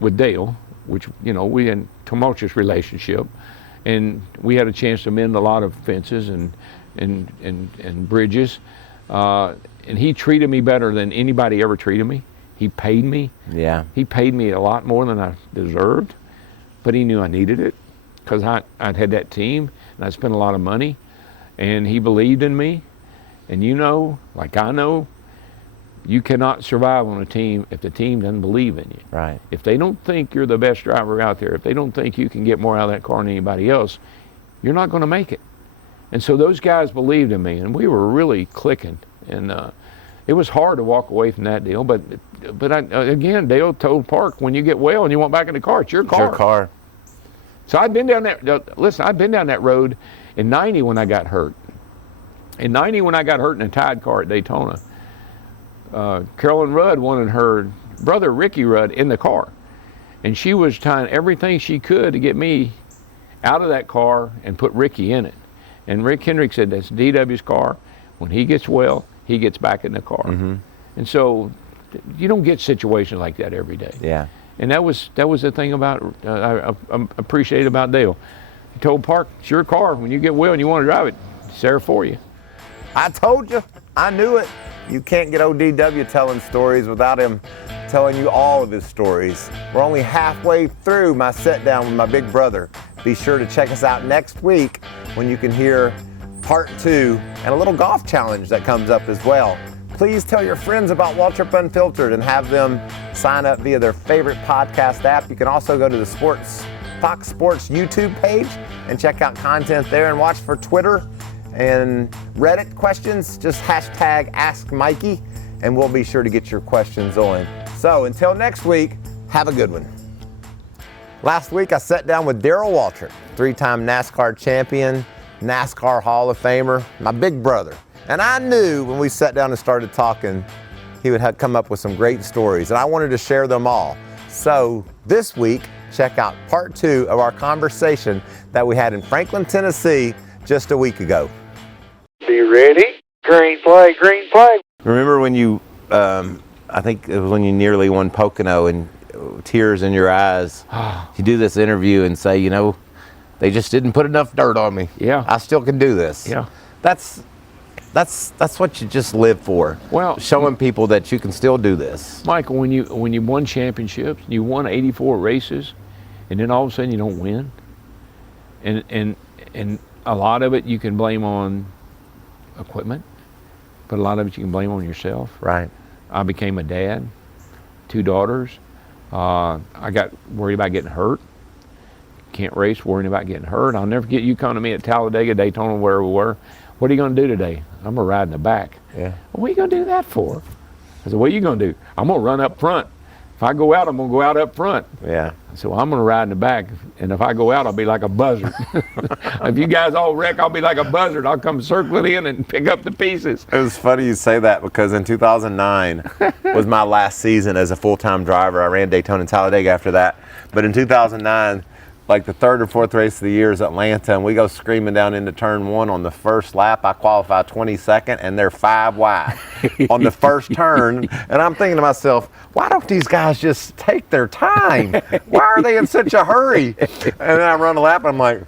with Dale, which, we had a tumultuous relationship, and we had a chance to mend a lot of fences and bridges. And he treated me better than anybody ever treated me. He paid me. Yeah. He paid me a lot more than I deserved, but he knew I needed it because I'd had that team and I spent a lot of money, and he believed in me. And like I know, you cannot survive on a team if the team doesn't believe in you. Right. If they don't think you're the best driver out there, if they don't think you can get more out of that car than anybody else, you're not going to make it. And so those guys believed in me, and we were really clicking. And it was hard to walk away from that deal. But again, Dale told Park, when you get well and you want back in the car, it's your car. It's your car. So I'd been down that road in '90 when I got hurt. In '90 when I got hurt in a Tide car at Daytona, Carolyn Rudd wanted her brother Ricky Rudd in the car. And she was trying everything she could to get me out of that car and put Ricky in it. And Rick Hendrick said, that's DW's car. When he gets well, he gets back in the car. Mm-hmm. And so you don't get situations like that every day. Yeah. And that was the thing about I appreciate about Dale. He told Park, it's your car. When you get well and you want to drive it, it's there for you. I told you. I knew it. You can't get ODW telling stories without him telling you all of his stories. We're only halfway through my sit down with my big brother. Be sure to check us out next week when you can hear part 2 and a little golf challenge that comes up as well. Please tell your friends about Waltrip Unfiltered and have them sign up via their favorite podcast app. You can also go to the Fox Sports YouTube page and check out content there, and watch for Twitter and Reddit questions. Just hashtag Ask Mikey, and we'll be sure to get your questions on. So until next week, have a good one. Last week I sat down with Darrell Waltrip, 3-time NASCAR champion, NASCAR Hall of Famer, my big brother. And I knew when we sat down and started talking, he would have come up with some great stories, and I wanted to share them all. So this week, check out part 2 of our conversation that we had in Franklin, Tennessee just a week ago. Be ready. Green flag, green flag. Remember when you, I think it was when you nearly won Pocono and tears in your eyes, you do this interview and say, they just didn't put enough dirt on me. Yeah. I still can do this. Yeah. That's what you just live for. Well, showing people that you can still do this. Michael, when you won championships, you won 84 races, and then all of a sudden you don't win, and a lot of it you can blame on equipment, but a lot of it you can blame on yourself. Right. I became a dad, 2 daughters. I got worried about getting hurt. Can't race, worrying about getting hurt. I'll never forget you come to me at Talladega, Daytona, where we were. What are you going to do today? I'm going to ride in the back. Yeah. Well, what are you going to do that for? I said, what are you going to do? I'm going to run up front. If I go out, I'm going to go out up front. Yeah. I said, well, I'm going to ride in the back, and if I go out, I'll be like a buzzard. If you guys all wreck, I'll be like a buzzard. I'll come circling in and pick up the pieces. It was funny you say that, because in 2009 was my last season as a full-time driver. I ran Daytona and Talladega after that. But in 2009, like the 3rd or 4th race of the year is Atlanta, and we go screaming down into turn 1 on the first lap. I qualify 22nd, and they're 5 wide on the first turn. And I'm thinking to myself, why don't these guys just take their time? Why are they in such a hurry? And then I run a lap, and I'm like,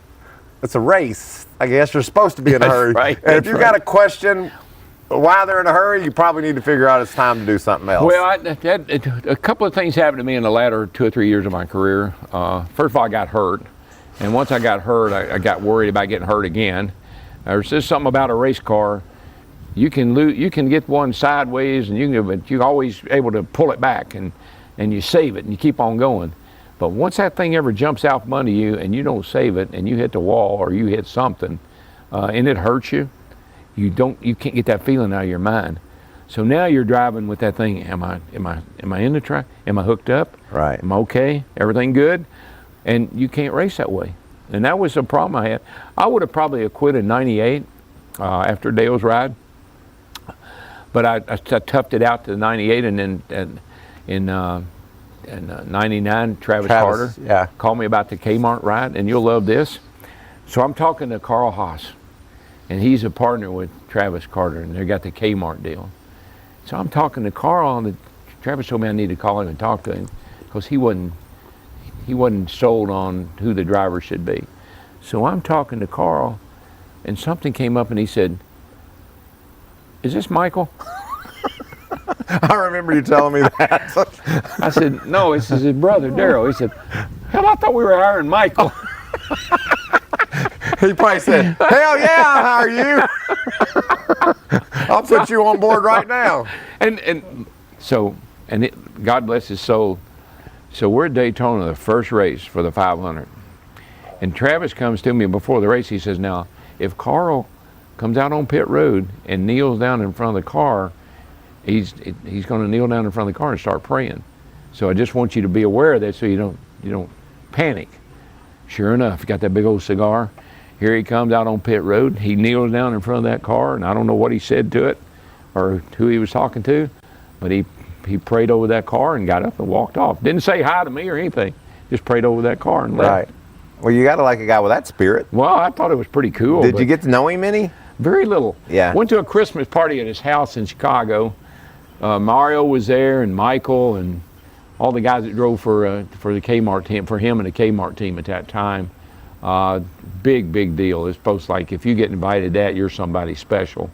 it's a race. I guess you're supposed to be in a hurry. Right. And if you got a question why they're in a hurry, you probably need to figure out it's time to do something else. Well, a couple of things happened to me in the latter 2 or 3 years of my career. First of all, I got hurt. And once I got hurt, I got worried about getting hurt again. There's just something about a race car. You can get one sideways, and you're always able to pull it back, and you save it, and you keep on going. But once that thing ever jumps out from under you, and you don't save it, and you hit the wall or you hit something, and it hurts you, you can't get that feeling out of your mind. So now you're driving with that thing. Am I in the track? Am I hooked up? Right. Am I okay? Everything good? And you can't race that way. And that was the problem I had. I would have probably quit in '98 after Dale's ride. But I toughed it out to '98, and then in '99, Travis Carter called me about the Kmart ride, and you'll love this. So I'm talking to Carl Haas, and he's a partner with Travis Carter, and they got the Kmart deal. So I'm talking to Carl, and Travis told me I needed to call him and talk to him, because he wasn't he wasn't sold on who the driver should be. So I'm talking to Carl, and something came up, and he said, "Is this Michael?" I remember you telling me that. I said, "No, this is his brother, Darrell." He said, "Hell, I thought we were hiring Michael." He probably said, "Hell yeah, I'll hire you. I'll put you on board right now." God bless his soul. So we're at Daytona, the first race for the 500. And Travis comes to me before the race. He says, "Now, if Carl comes out on pit road and kneels down in front of the car, he's going to kneel down in front of the car and start praying. So I just want you to be aware of that, so you don't panic." Sure enough, he got that big old cigar. Here he comes out on pit road. He kneels down in front of that car, and I don't know what he said to it or who he was talking to, but he prayed over that car and got up and walked off. Didn't say hi to me or anything. Just prayed over that car and left. Right. Well, you got to like a guy with that spirit. Well, I thought it was pretty cool. Did you get to know him any? Very little. Yeah. Went to a Christmas party at his house in Chicago. Mario was there, and Michael, and all the guys that drove for the Kmart team, for him and the Kmart team at that time. Big deal. It's supposed to, like, if you get invited to that, you're somebody special.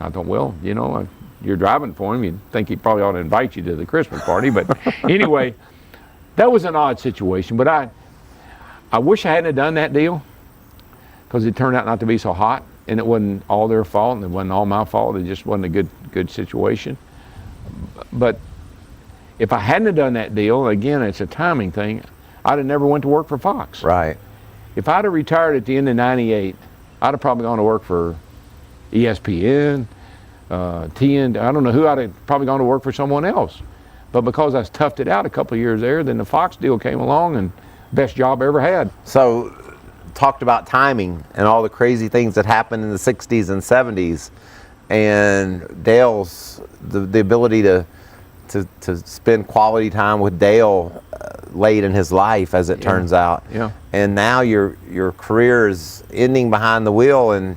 I thought, well, you're driving for him. You'd think he probably ought to invite you to the Christmas party. But anyway, that was an odd situation. But I wish I hadn't done that deal, because it turned out not to be so hot, and it wasn't all their fault, and it wasn't all my fault. It just wasn't a good situation. But if I hadn't have done that deal, again, it's a timing thing, I'd have never went to work for Fox. Right. If I'd have retired at the end of '98, I'd have probably gone to work for ESPN, TN. I don't know who. I'd have probably gone to work for someone else. But because I toughed it out a couple of years there, then the Fox deal came along, and best job I ever had. So, talked about timing and all the crazy things that happened in the 60s and 70s, and Dale's the ability to spend quality time with Dale late in his life, as it turns out. Yeah. And now your career is ending behind the wheel, and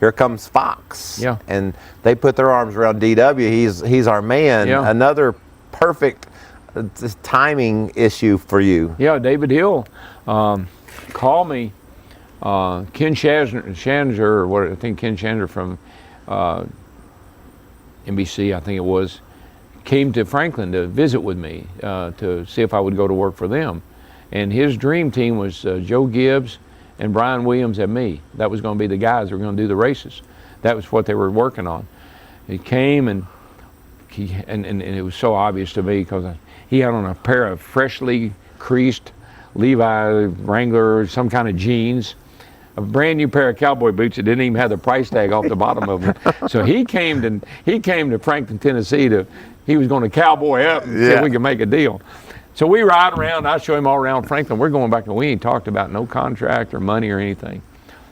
here comes Fox. Yeah. And they put their arms around DW. He's our man. Yeah. Another perfect timing issue for you. Yeah, David Hill called me. Ken Shanzer, or what I think Ken Shanzer from NBC, I think it was, came to Franklin to visit with me to see if I would go to work for them. And his dream team was Joe Gibbs and Brian Williams and me. That was going to be the guys that were going to do the races. That was what they were working on. He came, and it was so obvious to me, because he had on a pair of freshly creased Levi Wrangler, some kind of jeans, a brand new pair of cowboy boots that didn't even have the price tag off the bottom of them. So he came to Franklin, Tennessee he was going to cowboy up and see if we could make a deal. So we ride around. I show him all around Franklin. We're going back, and we ain't talked about no contract or money or anything.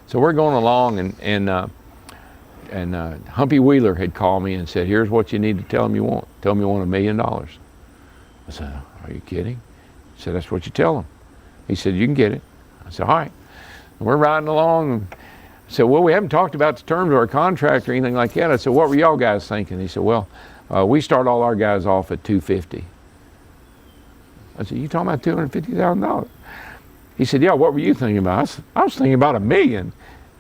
So we're going along, and Humpy Wheeler had called me and said, "Here's what you need to tell him you want. Tell him you want $1 million." I said, "Are you kidding?" He said, "That's what you tell him." He said, "You can get it." I said, "All right." And we're riding along. And I said, "Well, we haven't talked about the terms of our contract or anything like that." I said, "What were y'all guys thinking?" He said, "Well, we start all our guys off at $250,000. I said, "You talking about $250,000? He said, "Yeah, what were you thinking about?" I was thinking about $1 million.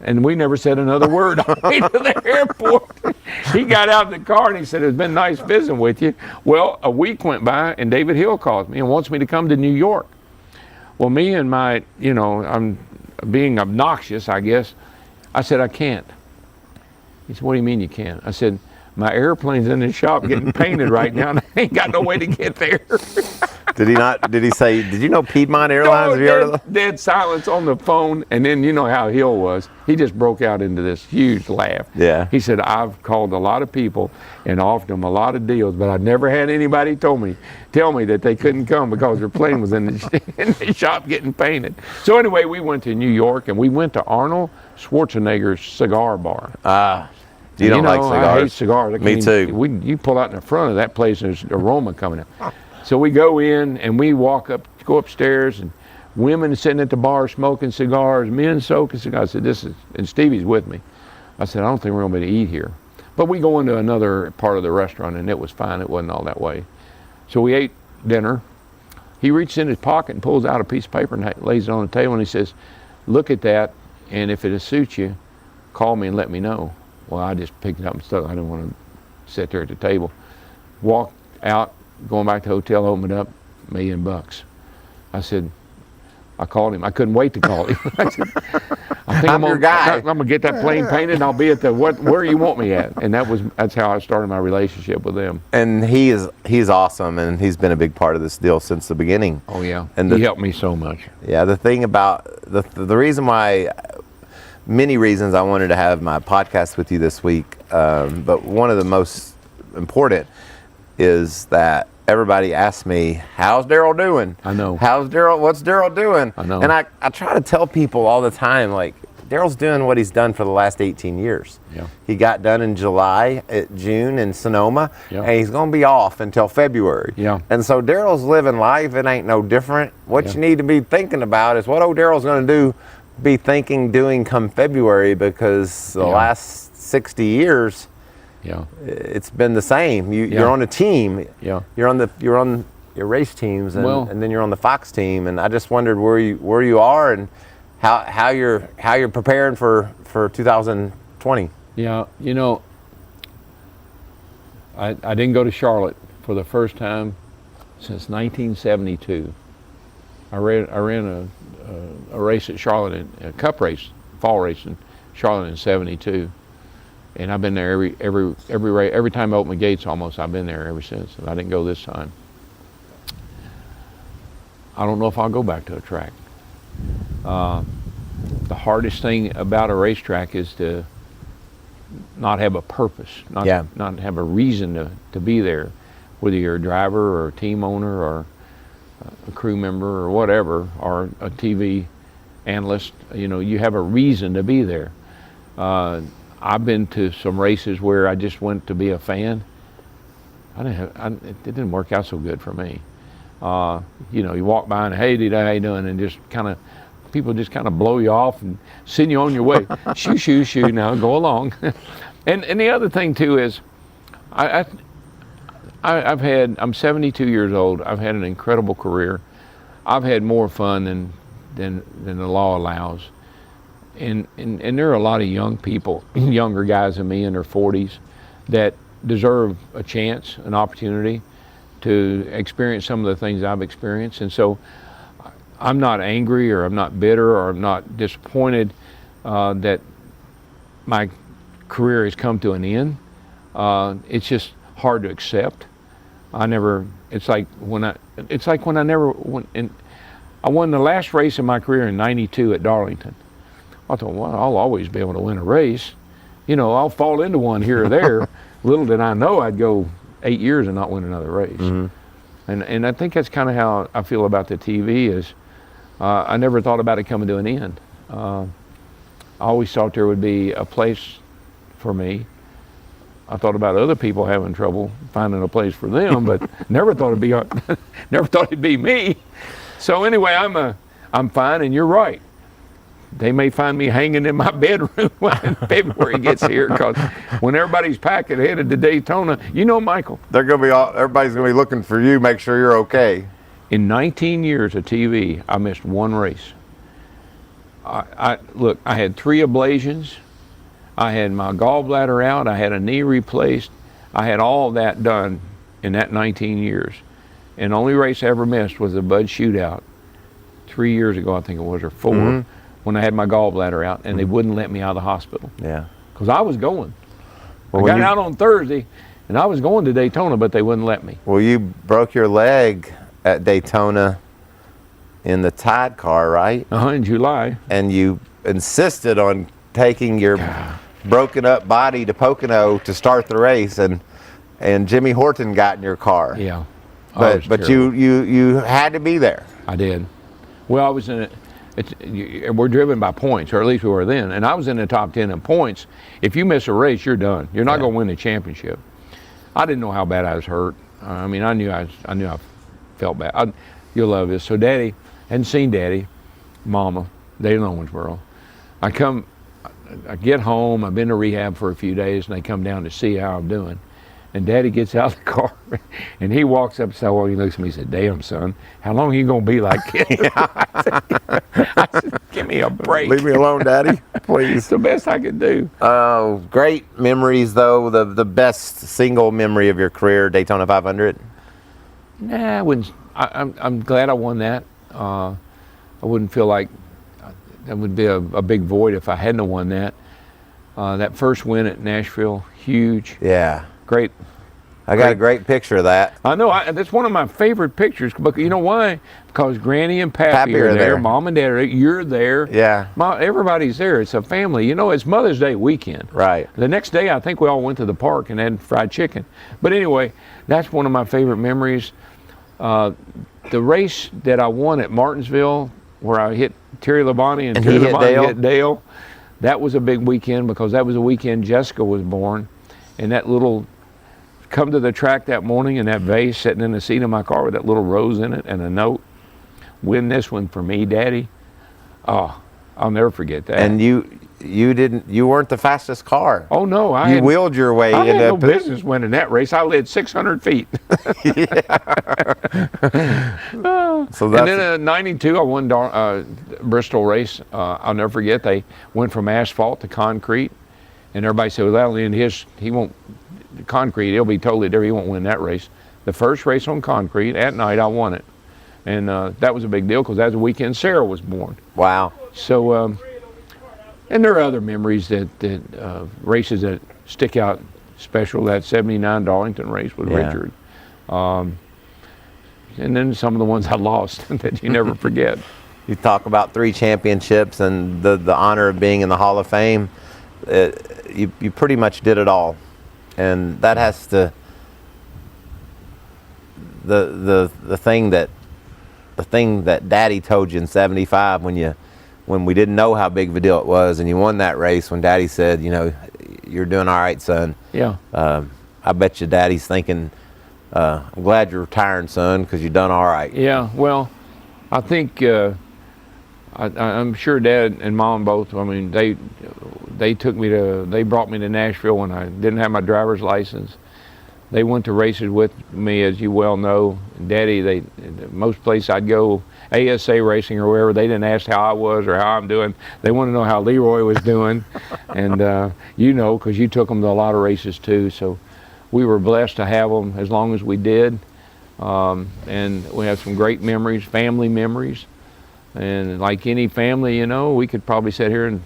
And we never said another word on the way to the airport. He got out of the car and he said, "It's been nice visiting with you." Well, a week went by, and David Hill calls me and wants me to come to New York. Well, me and my, I'm being obnoxious, I guess. I said, "I can't." He said, "What do you mean you can't?" I said, "My airplane's in the shop getting painted right now, and I ain't got no way to get there." Did he not? Did he say, "Did you know Piedmont Airlines?" No, Have you heard of them? dead silence on the phone, and then you know how Hill was. He just broke out into this huge laugh. Yeah. He said, "I've called a lot of people and offered them a lot of deals, but I've never had anybody tell me that they couldn't come because their plane was in the shop getting painted." So anyway, we went to New York, and we went to Arnold Schwarzenegger's cigar bar. You don't like cigars? I hate cigars. Me too. You pull out in the front of that place, and there's aroma coming out. So we go in, and we go upstairs, and women sitting at the bar smoking cigars, men smoking cigars. I said, and Stevie's with me. I said, "I don't think we're going to be able to eat here." But we go into another part of the restaurant, and it was fine. It wasn't all that way. So we ate dinner, He reaches in his pocket and pulls out a piece of paper and lays it on the table, and he says, look at that, and if it suits you, call me and let me know. Well, I just picked it up and stuff. I didn't want to sit there at the table. Walked out, going back to the hotel, opened it up, $1 million. I said, I called him. I couldn't wait to call him. I said, I think I'm your guy. I'm gonna get that plane painted, and I'll be at the where you want me at. And that's how I started my relationship with them. And he's awesome, and he's been a big part of this deal since the beginning. Oh yeah, and he helped me so much. Yeah, the thing about the reason why, many reasons I wanted to have my podcast with you this week, but one of the most important is that everybody asks me, how's Darrell doing? I know. What's Darrell doing? I know. And I try to tell people all the time, like, Darrell's doing what he's done for the last 18 years. Yeah. He got done in June in Sonoma, Yeah. and he's going to be off until February. Yeah. And so Darrell's living life. It ain't no different. What you need to be thinking about is what old Darrell's going to doing come February, because the last 60 years, it's been the same. You're on a team. Yeah. You're on your race teams, and then you're on the Fox team. And I just wondered where you are and how you're preparing for 2020. Yeah, I didn't go to Charlotte for the first time since 1972. I ran a race at Charlotte, a cup race, fall race in Charlotte in '72. And I've been there every time I open the gates almost. I've been there ever since, and I didn't go this time. I don't know if I'll go back to a track. The hardest thing about a racetrack is to not have a purpose, not have a reason to be there, whether you're a driver or a team owner or a crew member or whatever, or a TV analyst. You have a reason to be there. I've been to some races where I just went to be a fan. It didn't work out so good for me. You walk by and, hey, how you doing? And just people just kind of blow you off and send you on your way. Shoo, now go along. and the other thing too is, I'm 72 years old. I've had an incredible career. I've had more fun than the law allows. And there are a lot of young people, younger guys than me in their 40s, that deserve a chance, an opportunity to experience some of the things I've experienced. And so I'm not angry, or I'm not bitter, or I'm not disappointed that my career has come to an end. It's just hard to accept. It's like when I won the last race of my career in '92 at Darlington. I thought, well, I'll always be able to win a race. I'll fall into one here or there. Little did I know I'd go 8 years and not win another race. Mm-hmm. And I think that's kind of how I feel about the TV is, I never thought about it coming to an end. I always thought there would be a place for me. I thought about other people having trouble finding a place for them, but never thought it'd be me. So anyway, I'm fine, and you're right. They may find me hanging in my bedroom when February gets here, because when everybody's packing headed to Daytona, Michael, everybody's gonna be looking for you. Make sure you're okay. In 19 years of TV, I missed one race. I had 3 ablations. I had my gallbladder out. I had a knee replaced. I had all of that done in that 19 years. And the only race I ever missed was the Bud Shootout 3 years ago, I think it was, or 4. Mm-hmm. When I had my gallbladder out, and they wouldn't let me out of the hospital. Yeah. Because I was going. I got out on Thursday, and I was going to Daytona, but they wouldn't let me. Well, you broke your leg at Daytona in the Tide car, right? In July. And you insisted on taking your broken up body to Pocono to start the race, and Jimmy Horton got in your car. Yeah. But you had to be there. I did. Well, I was in it. We're driven by points, or at least we were then, and I was in the top 10 in points. If you miss a race, you're done. You're not going to win the championship. I didn't know how bad I was hurt. I knew I felt bad. You'll love this. So Daddy, hadn't seen Daddy, Mama, they in Owensboro. I get home. I've been to rehab for a few days, and they come down to see how I'm doing. And Daddy gets out of the car, and he walks up. So he looks at me and said, "Damn, son, how long are you gonna be like this?" I said, "Give me a break. Leave me alone, Daddy, please." It's the best I could do. Oh, great memories, though. The best single memory of your career, Daytona 500. Nah, I wouldn't. I'm glad I won that. I wouldn't feel like that would be a big void if I hadn't won that. That first win at Nashville, huge. Yeah. Great. I got a great picture of that. I know. That's one of my favorite pictures. But you know why? Because Granny and Pappy are there. Mom and Dad are there. You're there. Yeah. Everybody's there. It's a family. You know, it's Mother's Day weekend. Right. The next day, I think we all went to the park and had fried chicken. But anyway, that's one of my favorite memories. The race that I won at Martinsville, where I hit Terry Labonte and Terry Labonte hit Dale, that was a big weekend because that was a weekend Jessica was born. And that little come to the track that morning and that vase sitting in the seat of my car with that little rose in it and a note, "Win this one for me, Daddy." Oh, I'll never forget that. And you weren't the fastest car. Oh no, you wheeled your way I into had no business winning that race. I led 600 feet. So and then in '92, I won Bristol race. I'll never forget. They went from asphalt to concrete, and everybody said, "Well, that'll end he won't concrete. He'll be totally different. He won't win that race." The first race on concrete at night, I won it, and that was a big deal because that was the weekend Sarah was born. Wow. So. And there are other memories that races that stick out special. That '79 Darlington race with Richard, and then some of the ones I lost that you never forget. You talk about 3 championships and the honor of being in the Hall of Fame. You pretty much did it all, and that has to the thing that Daddy told you in '75 when we didn't know how big of a deal it was, and you won that race, when Daddy said, "You're doing all right, son." Yeah. I bet you Daddy's thinking, "I'm glad you're retiring, son, because you've done all right." Yeah. Well, I think I'm sure Dad and Mom both. I mean, they brought me to Nashville when I didn't have my driver's license. They went to races with me, as you well know. Daddy, most places I'd go, ASA racing or wherever, they didn't ask how I was or how I'm doing. They wanted to know how Leroy was doing. And because you took them to a lot of races too. So we were blessed to have them as long as we did. And we have some great memories, family memories. And like any family, we could probably sit here and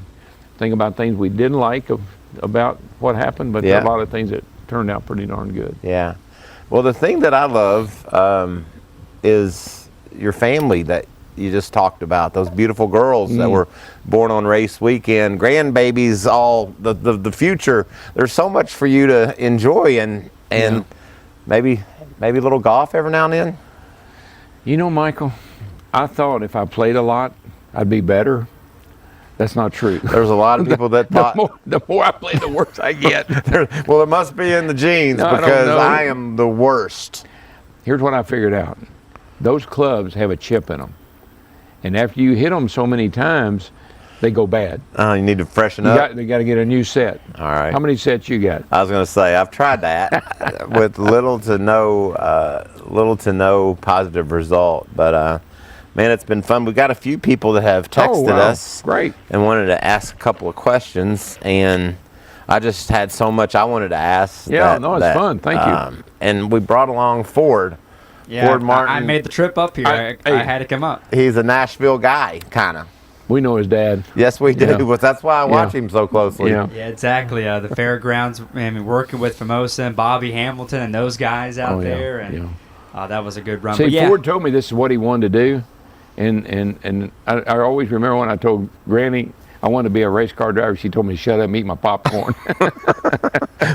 think about things we didn't like about what happened, but there are a lot of things that turned out pretty darn good. Yeah. Well, the thing that I love is your family that you just talked about. Those beautiful girls that were born on race weekend, grandbabies, all the future. There's so much for you to enjoy, and maybe a little golf every now and then. Michael, I thought if I played a lot, I'd be better. That's not true. There's a lot of people that thought the more I play, the worse I get. Well, it must be in the genes, because I am the worst. Here's what I figured out. Those clubs have a chip in them. And after you hit them so many times, they go bad. You need to freshen up. They got to get a new set. All right. How many sets you got? I was going to say, I've tried that with little to no positive result. But man, it's been fun. We've got a few people that have texted us. Great. And wanted to ask a couple of questions. And I just had so much I wanted to ask. Yeah, it's fun. Thank you. And we brought along Ford. Yeah, Ford Martin. I made the trip up here. I had to come up. He's a Nashville guy, kind of. We know his dad. Yes, we do. Yeah. But that's why I watch him so closely. Yeah, exactly. The fairgrounds, working with Formosa and Bobby Hamilton and those guys out there. And that was a good run. See, Ford told me this is what he wanted to do. And I always remember when I told Granny I wanted to be a race car driver, she told me to shut up and eat my popcorn.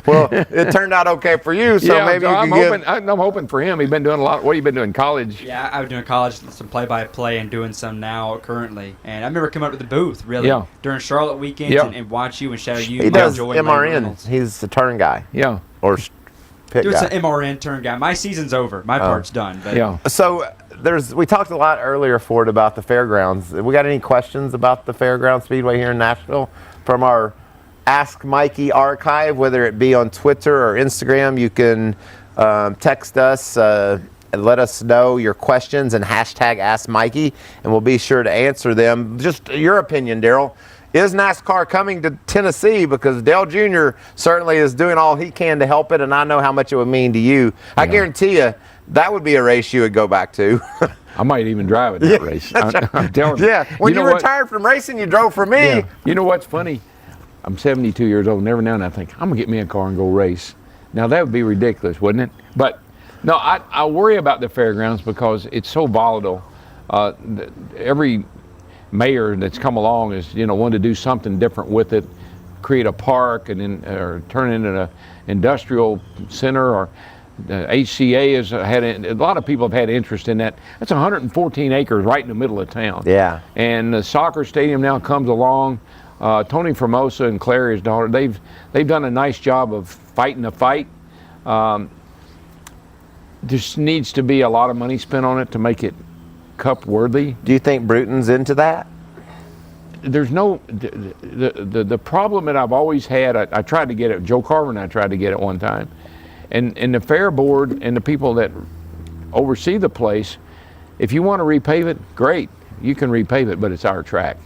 Well, it turned out okay for you, so maybe I'm hoping for him. He's been doing a lot. What have you been doing, college? Yeah, I was doing college, some play-by-play, and doing some now currently. And I remember coming up to the booth, really, during Charlotte weekends and watch you and shadow you. He does MRN. He's the turn guy. Yeah. Or pit doing guy. some MRN turn guy. My season's over. My part's done. But So we talked a lot earlier, Ford, about the fairgrounds. We got any questions about the fairground speedway here in Nashville from our Ask Mikey archive, whether it be on Twitter or Instagram. You can text us and let us know your questions and hashtag Ask Mikey, and we'll be sure to answer them. Just your opinion, Darrell. Is NASCAR coming to Tennessee? Because Dale Jr. certainly is doing all he can to help it, and I know how much it would mean to you. I guarantee you that would be a race you would go back to. I might even drive at that race. I'm telling you. Yeah, when you retired from racing, you drove for me. Yeah. You know what's funny? I'm 72 years old, and every now and then I think, I'm going to get me a car and go race. Now, that would be ridiculous, wouldn't it? But, no, I worry about the fairgrounds because it's so volatile. Every mayor that's come along is, wanted to do something different with it, create a park or turn it into an industrial center, or HCA has had a lot of people have had interest in that. That's 114 acres right in the middle of town. Yeah. And the soccer stadium now comes along. Tony Formosa and Clary, his daughter, they've done a nice job of fighting the fight. There needs to be a lot of money spent on it to make it cup worthy. Do you think Bruton's into that? There's no the problem that I've always had. I tried to get it. Joe Carver and I tried to get it one time, and the fair board and the people that oversee the place, if you want to repave it, great, you can repave it, but it's our track.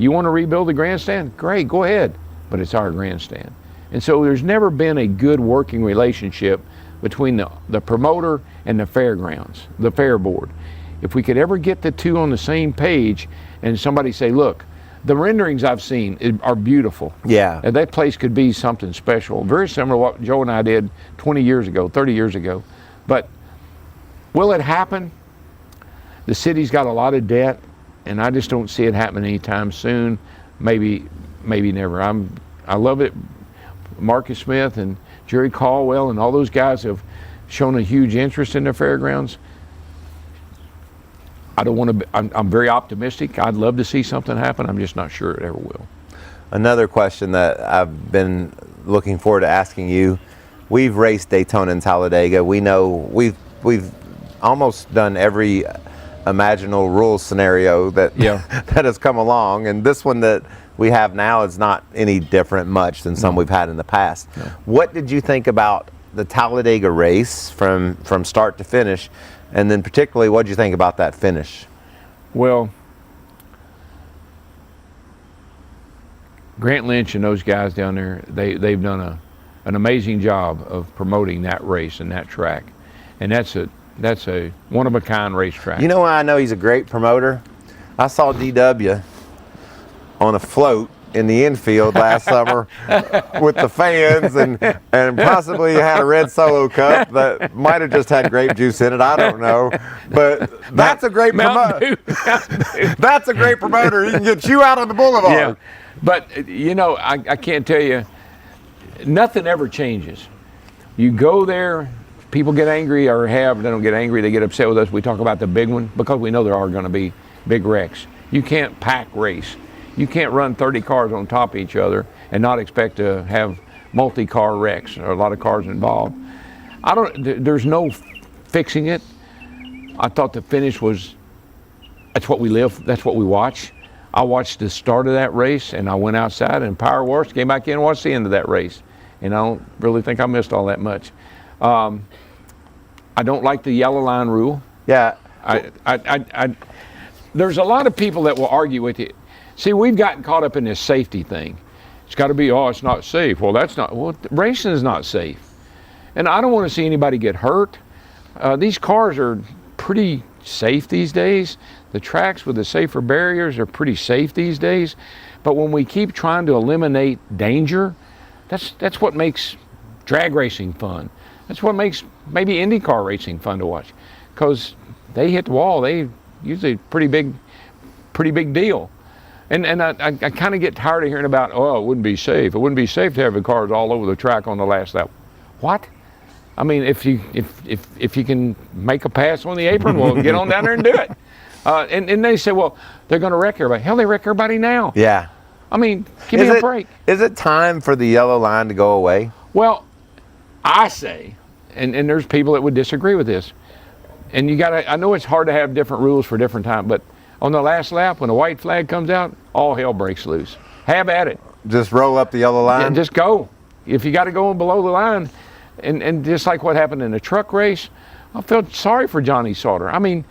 You want to rebuild the grandstand? Great, go ahead, but it's our grandstand. And so there's never been a good working relationship between the promoter and the fairgrounds, the fair board. If we could ever get the two on the same page and somebody say, look, the renderings I've seen are beautiful. Yeah. And that place could be something special, very similar to what Joe and I did 20 years ago, 30 years ago. But will it happen? The city's got a lot of debt, and I just don't see it happening anytime soon. Maybe never. I love it. Marcus Smith and Jerry Caldwell and all those guys have shown a huge interest in the fairgrounds. I don't want to. I'm very optimistic. I'd love to see something happen. I'm just not sure it ever will. Another question that I've been looking forward to asking you. We've raced Daytona and Talladega. We know we've almost done every imaginable rule scenario that that has come along, and this one that we have now is not any different much than some we've had in the past. No. What did you think about the Talladega race from start to finish, and then particularly what did you think about that finish? Well, Grant Lynch and those guys down there, they've done an amazing job of promoting that race and that track, and that's a one-of-a-kind racetrack. You know why I know he's a great promoter? I saw DW on a float in the infield last summer with the fans, and possibly had a red Solo cup that might have just had grape juice in it. I don't know, but that's a great promoter. That's a great promoter. He can get you out on the boulevard. Yeah, but I can't tell you. Nothing ever changes. You go there. People get angry, they don't get angry, they get upset with us. We talk about the big one because we know there are going to be big wrecks. You can't pack race. You can't run 30 cars on top of each other and not expect to have multi-car wrecks or a lot of cars involved. There's no fixing it. I thought the finish that's what we live, that's what we watch. I watched the start of that race, and I went outside and power washed, came back in and watched the end of that race. And I don't really think I missed all that much. I don't like the yellow line rule. Yeah. There's a lot of people that will argue with you. See, we've gotten caught up in this safety thing. It's got to be, it's not safe. Well, racing is not safe. And I don't want to see anybody get hurt. These cars are pretty safe these days. The tracks with the safer barriers are pretty safe these days. But when we keep trying to eliminate danger, that's what makes drag racing fun. That's what makes maybe IndyCar racing fun to watch, because they hit the wall. They usually pretty big deal. And I kind of get tired of hearing about, it wouldn't be safe. It wouldn't be safe to have the cars all over the track on the last lap. What? I mean, if you can make a pass on the apron, well, get on down there and do it. And they say, well, they're going to wreck everybody. Hell, they wreck everybody now. Yeah. I mean, give me a break. Is it time for the yellow line to go away? Well, I say, and there's people that would disagree with this, and I know it's hard to have different rules for different times, but on the last lap, when the white flag comes out, all hell breaks loose. Have at it. Just roll up the yellow line? And just go. If you got to go below the line, and just like what happened in the truck race, I felt sorry for Johnny Sauter. I mean,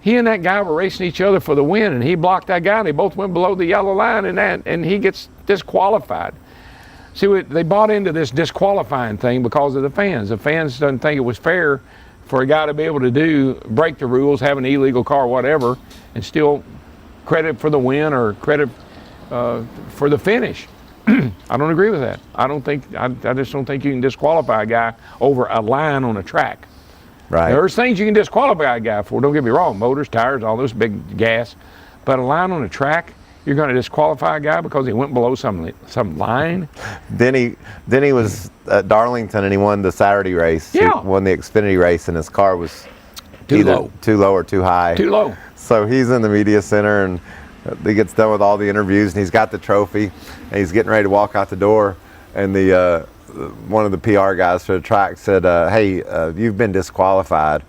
he and that guy were racing each other for the win, and he blocked that guy, and they both went below the yellow line, and he gets disqualified. See, they bought into this disqualifying thing because of the fans. The fans doesn't think it was fair for a guy to be able to break the rules, have an illegal car, whatever, and still credit for the win or credit for the finish. I don't agree with that. I just don't think you can disqualify a guy over a line on a track. Right. There's things you can disqualify a guy for, don't get me wrong, motors, tires, all those big gas. But a line on a track, you're going to disqualify a guy because he went below some line? Then he was at Darlington and he won the Saturday race. Yeah. He won the Xfinity race and his car was Too either low. too low or too high. Too low. So he's in the media center and he gets done with all the interviews and he's got the trophy and he's getting ready to walk out the door, and the one of the PR guys for the track said, hey, you've been disqualified.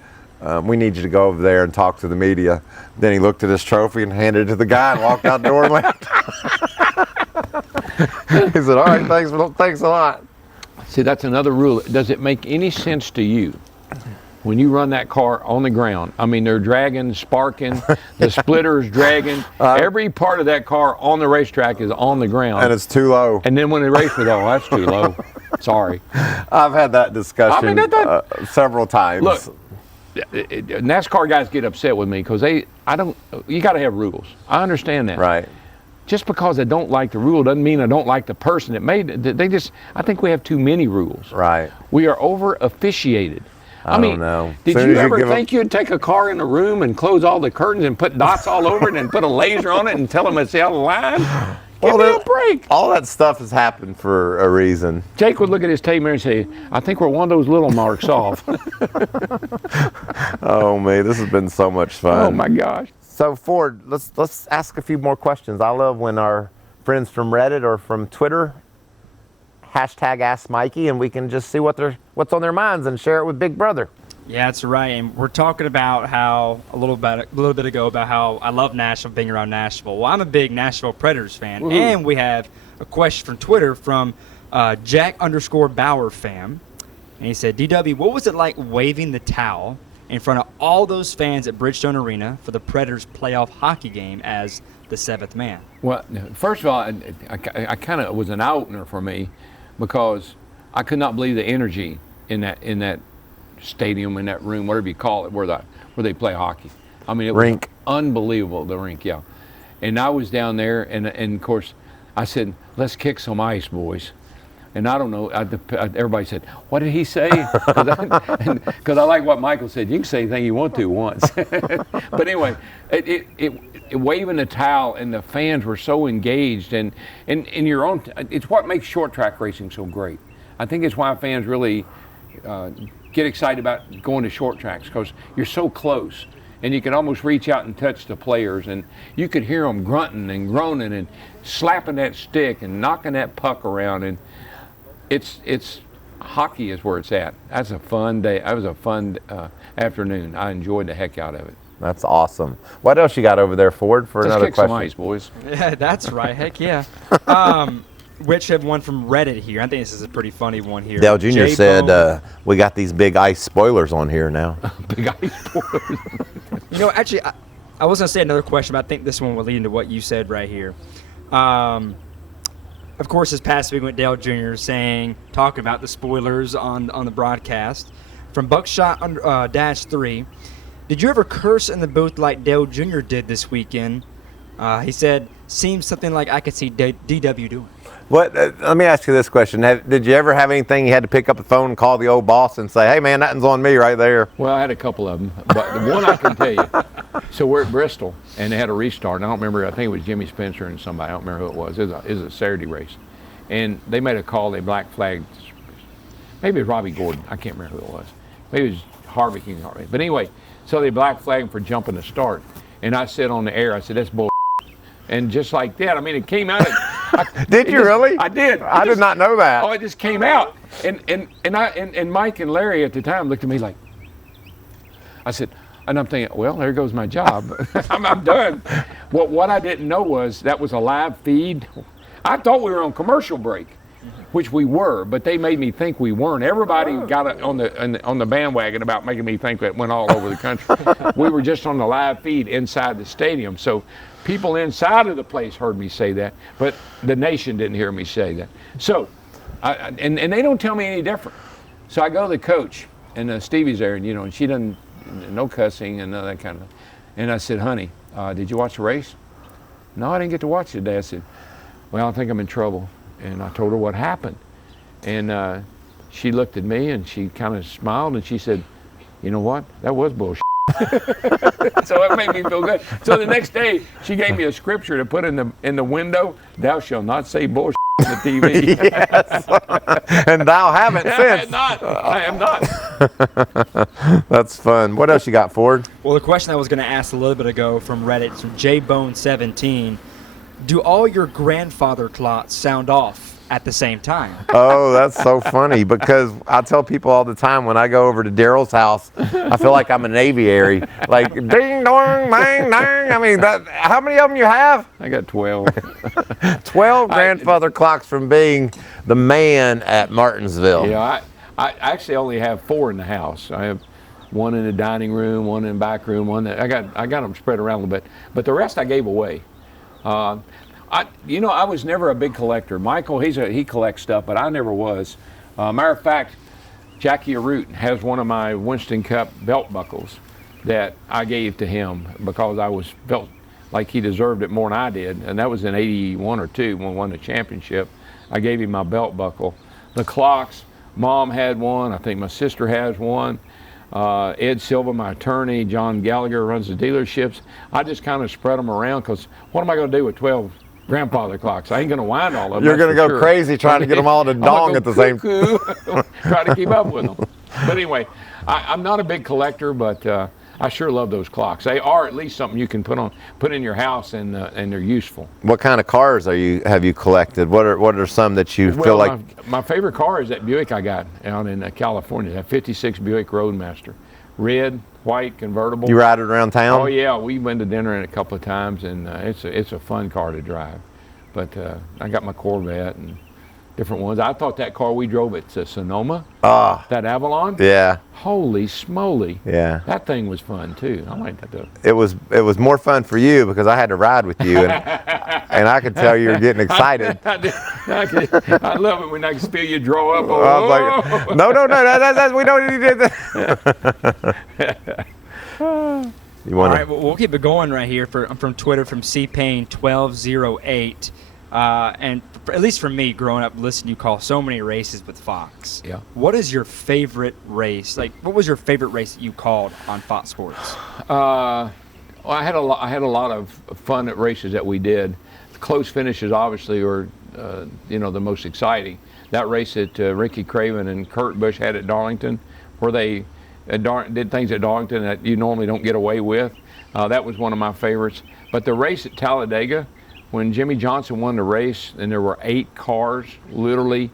We need you to go over there and talk to the media. Then he looked at his trophy and handed it to the guy and walked out the door and left. He said, all right, thanks a lot. See, that's another rule. Does it make any sense to you when you run that car on the ground? I mean, they're dragging, sparking, the splitter's dragging. Every part of that car on the racetrack is on the ground. And it's too low. And then when they race with, oh, that's too low. Sorry. I've had that discussion several times. Look, NASCAR guys get upset with me because you got to have rules. I understand that. Right. Just because I don't like the rule doesn't mean I don't like the person that made it. I think we have too many rules. Right. We are over officiated. I mean, don't know. Did you ever think you'd take a car in a room and close all the curtains and put dots all over it and put a laser on it and tell them it's out of line? Give me a break. All that stuff has happened for a reason. Jake would look at his tape measure and say, I think we're one of those little marks off. Oh, man, this has been so much fun. Oh, my gosh. So, Ford, let's ask a few more questions. I love when our friends from Reddit or from Twitter hashtag Ask Mikey, and we can just see what's on their minds and share it with Big Brother. Yeah, that's right. And we're talking about how a little bit ago about how I love Nashville, being around Nashville. Well, I'm a big Nashville Predators fan, Woo-hoo. and we have a question from Twitter from Jack_Bauer fam, and he said, DW, what was it like waving the towel in front of all those fans at Bridgestone Arena for the Predators playoff hockey game as the seventh man? Well, first of all, I kind of was an eye-opener for me because I could not believe the energy in that stadium, in that room, whatever you call it, where they play hockey. I mean, it was unbelievable, the rink, yeah. And I was down there, and of course, I said, let's kick some ice, boys. And I don't know, everybody said, what did he say? Because I like what Michael said. You can say anything you want to once. But anyway, it waving the towel, and the fans were so engaged. And in your own, it's what makes short track racing so great. I think it's why fans really get excited about going to short tracks, because you're so close. And you can almost reach out and touch the players, and you could hear them grunting and groaning and slapping that stick and knocking that puck around. And it's hockey is where it's at. That's a fun day. That was a fun afternoon. I enjoyed the heck out of it. That's awesome. What else you got over there, Ford, for another question? Let's kick some ice, boys. Yeah, that's right. Heck yeah. Rich have one from Reddit here. I think this is a pretty funny one here. Dale Jr. said, we got these big ice spoilers on here now. Big ice spoilers. You know, actually, I was going to say another question, but I think this one will lead into what you said right here. Of course, this past week went Dale Jr. talking about the spoilers on the broadcast. From Buckshot-3, did you ever curse in the booth like Dale Jr. did this weekend? He said, seems something like I could see DW doing. Let me ask you this question. Did you ever have anything you had to pick up the phone and call the old boss and say, hey, man, nothing's on me right there? Well, I had a couple of them, but the one I can tell you. So we're at Bristol, and they had a restart. And I don't remember. I think it was Jimmy Spencer and somebody. I don't remember who it was. It was a Saturday race. And they made a call. They black flagged. Maybe it was Robbie Gordon. I can't remember who it was. Maybe it was Harvey King. But anyway, so they black flagged him for jumping the start. And I said on the air, I said, that's bull. And just like that, I mean, it came out. Did you really? I did. I did not know that. Oh, it just came out. And Mike and Larry at the time looked at me like, I said, and I'm thinking, well, there goes my job. I'm done. What I didn't know was that was a live feed I thought we were on commercial break, which we were, but they made me think we weren't. Everybody got on the bandwagon about making me think that went all over the country. We were just on the live feed inside the stadium, so people inside of the place heard me say that, but the nation didn't hear me say that. So, and they don't tell me any different. So I go to the coach, and Stevie's there, and and she doesn't, no cussing and none of that kind of. And I said, honey, did you watch the race? No, I didn't get to watch it today. I said, well, I think I'm in trouble. And I told her what happened. And she looked at me and she kind of smiled and she said, you know what? That was bullshit. So it made me feel good. So the next day, she gave me a scripture to put in the window. Thou shalt not say bullshit on the TV. Yes. And thou haven't since. I am not. That's fun. What else you got, Ford? Well, the question I was going to ask a little bit ago from Reddit, from JBone17, do all your grandfather clocks sound off at the same time? Oh, that's so funny because I tell people all the time when I go over to Darrell's house, I feel like I'm an aviary. Like, ding, dong, bang, dang. I mean, how many of them you have? I got 12. 12 grandfather clocks from being the man at Martinsville. Yeah, I actually only have 4 in the house. I have one in the dining room, one in the back room, I got them spread around a little bit, but the rest I gave away. I was never a big collector. Michael, he collects stuff, but I never was. Matter of fact, Jackie Arute has one of my Winston Cup belt buckles that I gave to him because I felt like he deserved it more than I did, and that was in '81 or '82 when we won the championship. I gave him my belt buckle. The clocks, Mom had one. I think my sister has one. Ed Silva, my attorney, John Gallagher runs the dealerships. I just kind of spread them around because what am I going to do with 12 grandfather clocks? I ain't going to wind all of them. You're going to go crazy trying to get them all to dong at the same time. Try to keep up with them. But anyway, I'm not a big collector, but I sure love those clocks. They are at least something you can put in your house, and they're useful. What kind of cars have you collected? What are some that you feel like? My favorite car is that Buick I got out in California, that '56 Buick Roadmaster, red, white, convertible. You ride it around town? Oh yeah, we went to dinner in it a couple of times, and it's a fun car to drive. But I got my Corvette and different ones. I thought that car we drove at Sonoma, that Avalon. Yeah. Holy smoly. Yeah. That thing was fun too. I like that though. It was more fun for you because I had to ride with you, and I could tell you were getting excited. I love it when I can feel you draw up. I was like, no, that's we don't need to do that. All right, well, we'll keep it going right here from Twitter from CPayne1208. And at least for me, growing up, listening, you call so many races with Fox. Yeah. What is your favorite race? Like, what was your favorite race that you called on Fox Sports? Well, I had a lot of fun at races that we did. The close finishes obviously were, the most exciting. That race that Ricky Craven and Kurt Busch had at Darlington, where they did things at Darlington that you normally don't get away with. That was one of my favorites. But the race at Talladega, when Jimmy Johnson won the race and there were 8 cars, literally,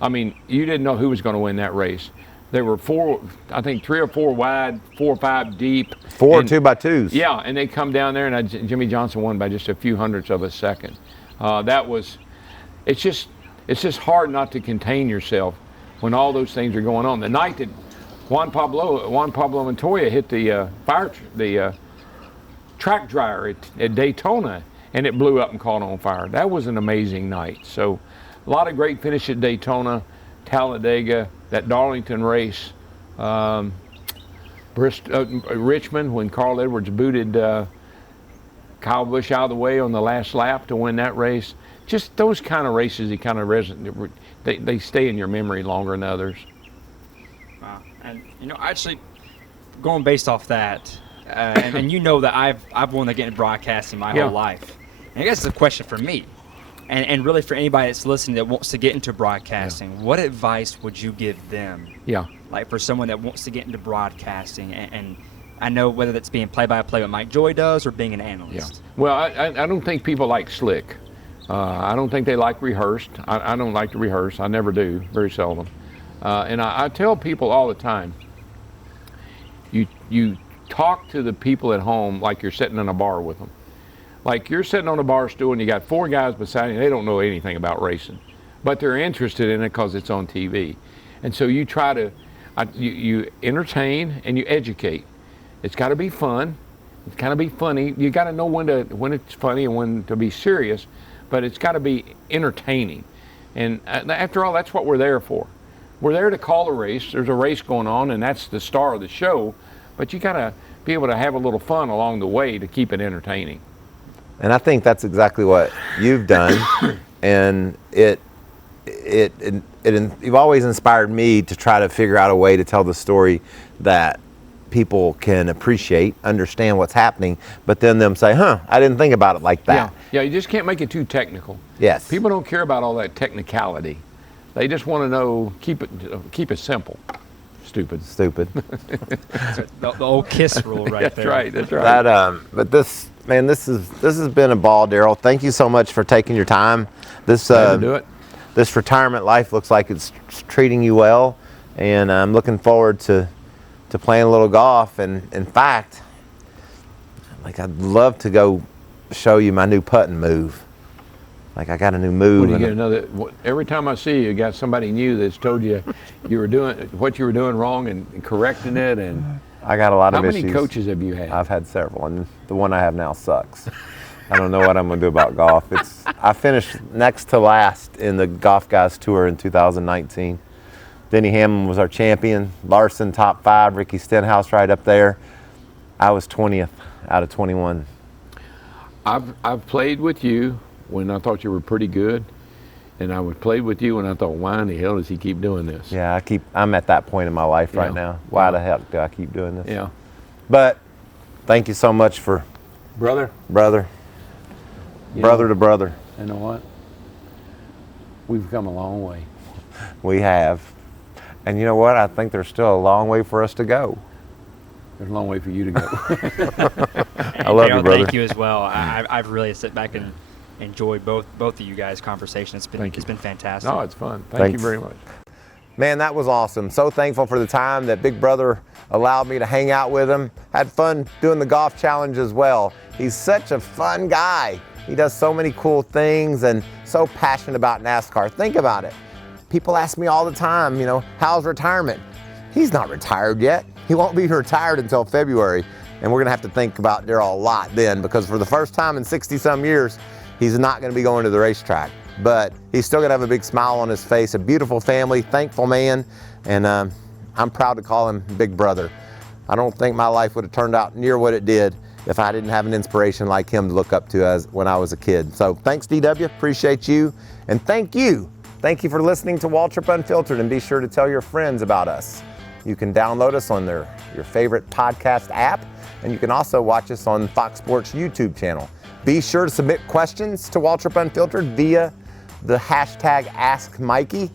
I mean, you didn't know who was going to win that race. There were 3 or 4 wide, 4 or 5 deep. 4 2x2s. Yeah, and they come down there, and Jimmy Johnson won by just a few hundredths of a second. It's just hard not to contain yourself when all those things are going on. The night that Juan Pablo Montoya hit the track dryer at Daytona, and it blew up and caught on fire. That was an amazing night. So a lot of great finish at Daytona, Talladega, that Darlington race, Richmond when Carl Edwards booted Kyle Busch out of the way on the last lap to win that race. Just those kind of races, they stay in your memory longer than others. Wow. And actually, going based off that, and you know that I've wanted to get into broadcasting my whole life. And I guess it's a question for me, and really for anybody that's listening that wants to get into broadcasting. What advice would you give them? Yeah. Like for someone that wants to get into broadcasting, and I know whether that's being play-by-play what Mike Joy does or being an analyst. Yeah. Well, I don't think people like slick. I don't think they like rehearsed. I don't like to rehearse. I never do, very seldom. And I tell people all the time, you talk to the people at home like you're sitting in a bar with them. Like you're sitting on a bar stool and you got 4 guys beside you, they don't know anything about racing, but they're interested in it because it's on TV. And so you try to, you entertain and you educate. It's got to be fun. It's got to be funny. You got to know when it's funny and when to be serious, but it's got to be entertaining. And after all, that's what we're there for. We're there to call a race. There's a race going on, and that's the star of the show. But you got to be able to have a little fun along the way to keep it entertaining. And I think that's exactly what you've done, and you've always inspired me to try to figure out a way to tell the story that people can appreciate, understand what's happening, but then them say, I didn't think about it like that. Yeah, you just can't make it too technical. Yes. People don't care about all that technicality. They just want to know, keep it simple. Stupid. the old KISS rule right That's there. Right, that's right. But this has been a ball, Darrell. Thank you so much for taking your time. This do it. This retirement life looks like it's treating you well, and I'm looking forward to playing a little golf. And in fact, like I'd love to go show you my new putting move. Like I got a new move. What do you get another? Every time I see you, you got somebody new that's told you were doing what you were doing wrong and correcting it. And I got a lot of issues. How many coaches have you had? I've had several, and the one I have now sucks. I don't know what I'm going to do about golf. I finished next to last in the Golf Guys Tour in 2019. Denny Hamlin was our champion. Larson top 5. Ricky Stenhouse right up there. I was 20th out of 21. I've played with you when I thought you were pretty good, and I would play with you when I thought, why in the hell does he keep doing this? Yeah, I'm at that point in my life right now. Why the heck do I keep doing this? Yeah. But thank you so much for brother to brother. You know what? We've come a long way. We have. And you know what? I think there's still a long way for us to go. There's a long way for you to go. I love you, brother. Thank you as well. I've really sit back and enjoyed both of you guys' conversation. It's been fantastic. No, it's fun. Thanks you very much. Man, that was awesome. So thankful for the time that Big Brother allowed me to hang out with him. Had fun doing the golf challenge as well. He's such a fun guy. He does so many cool things and so passionate about NASCAR. Think about it. People ask me all the time, how's retirement? He's not retired yet. He won't be retired until February. And we're going to have to think about Darrell a lot then, because for the first time in 60-some years, he's not going to be going to the racetrack. But he's still going to have a big smile on his face, a beautiful family, thankful man, and I'm proud to call him Big Brother. I don't think my life would have turned out near what it did if I didn't have an inspiration like him to look up to when I was a kid. So thanks, DW, appreciate you, and thank you. Thank you for listening to Waltrip Unfiltered, and be sure to tell your friends about us. You can download us on your favorite podcast app, and you can also watch us on Fox Sports YouTube channel. Be sure to submit questions to Waltrip Unfiltered via the hashtag AskMikey,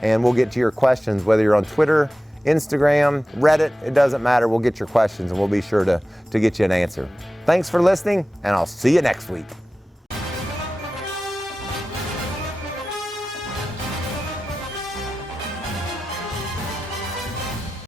and we'll get to your questions, whether you're on Twitter, Instagram, Reddit, it doesn't matter. We'll get your questions, and we'll be sure to get you an answer. Thanks for listening, and I'll see you next week.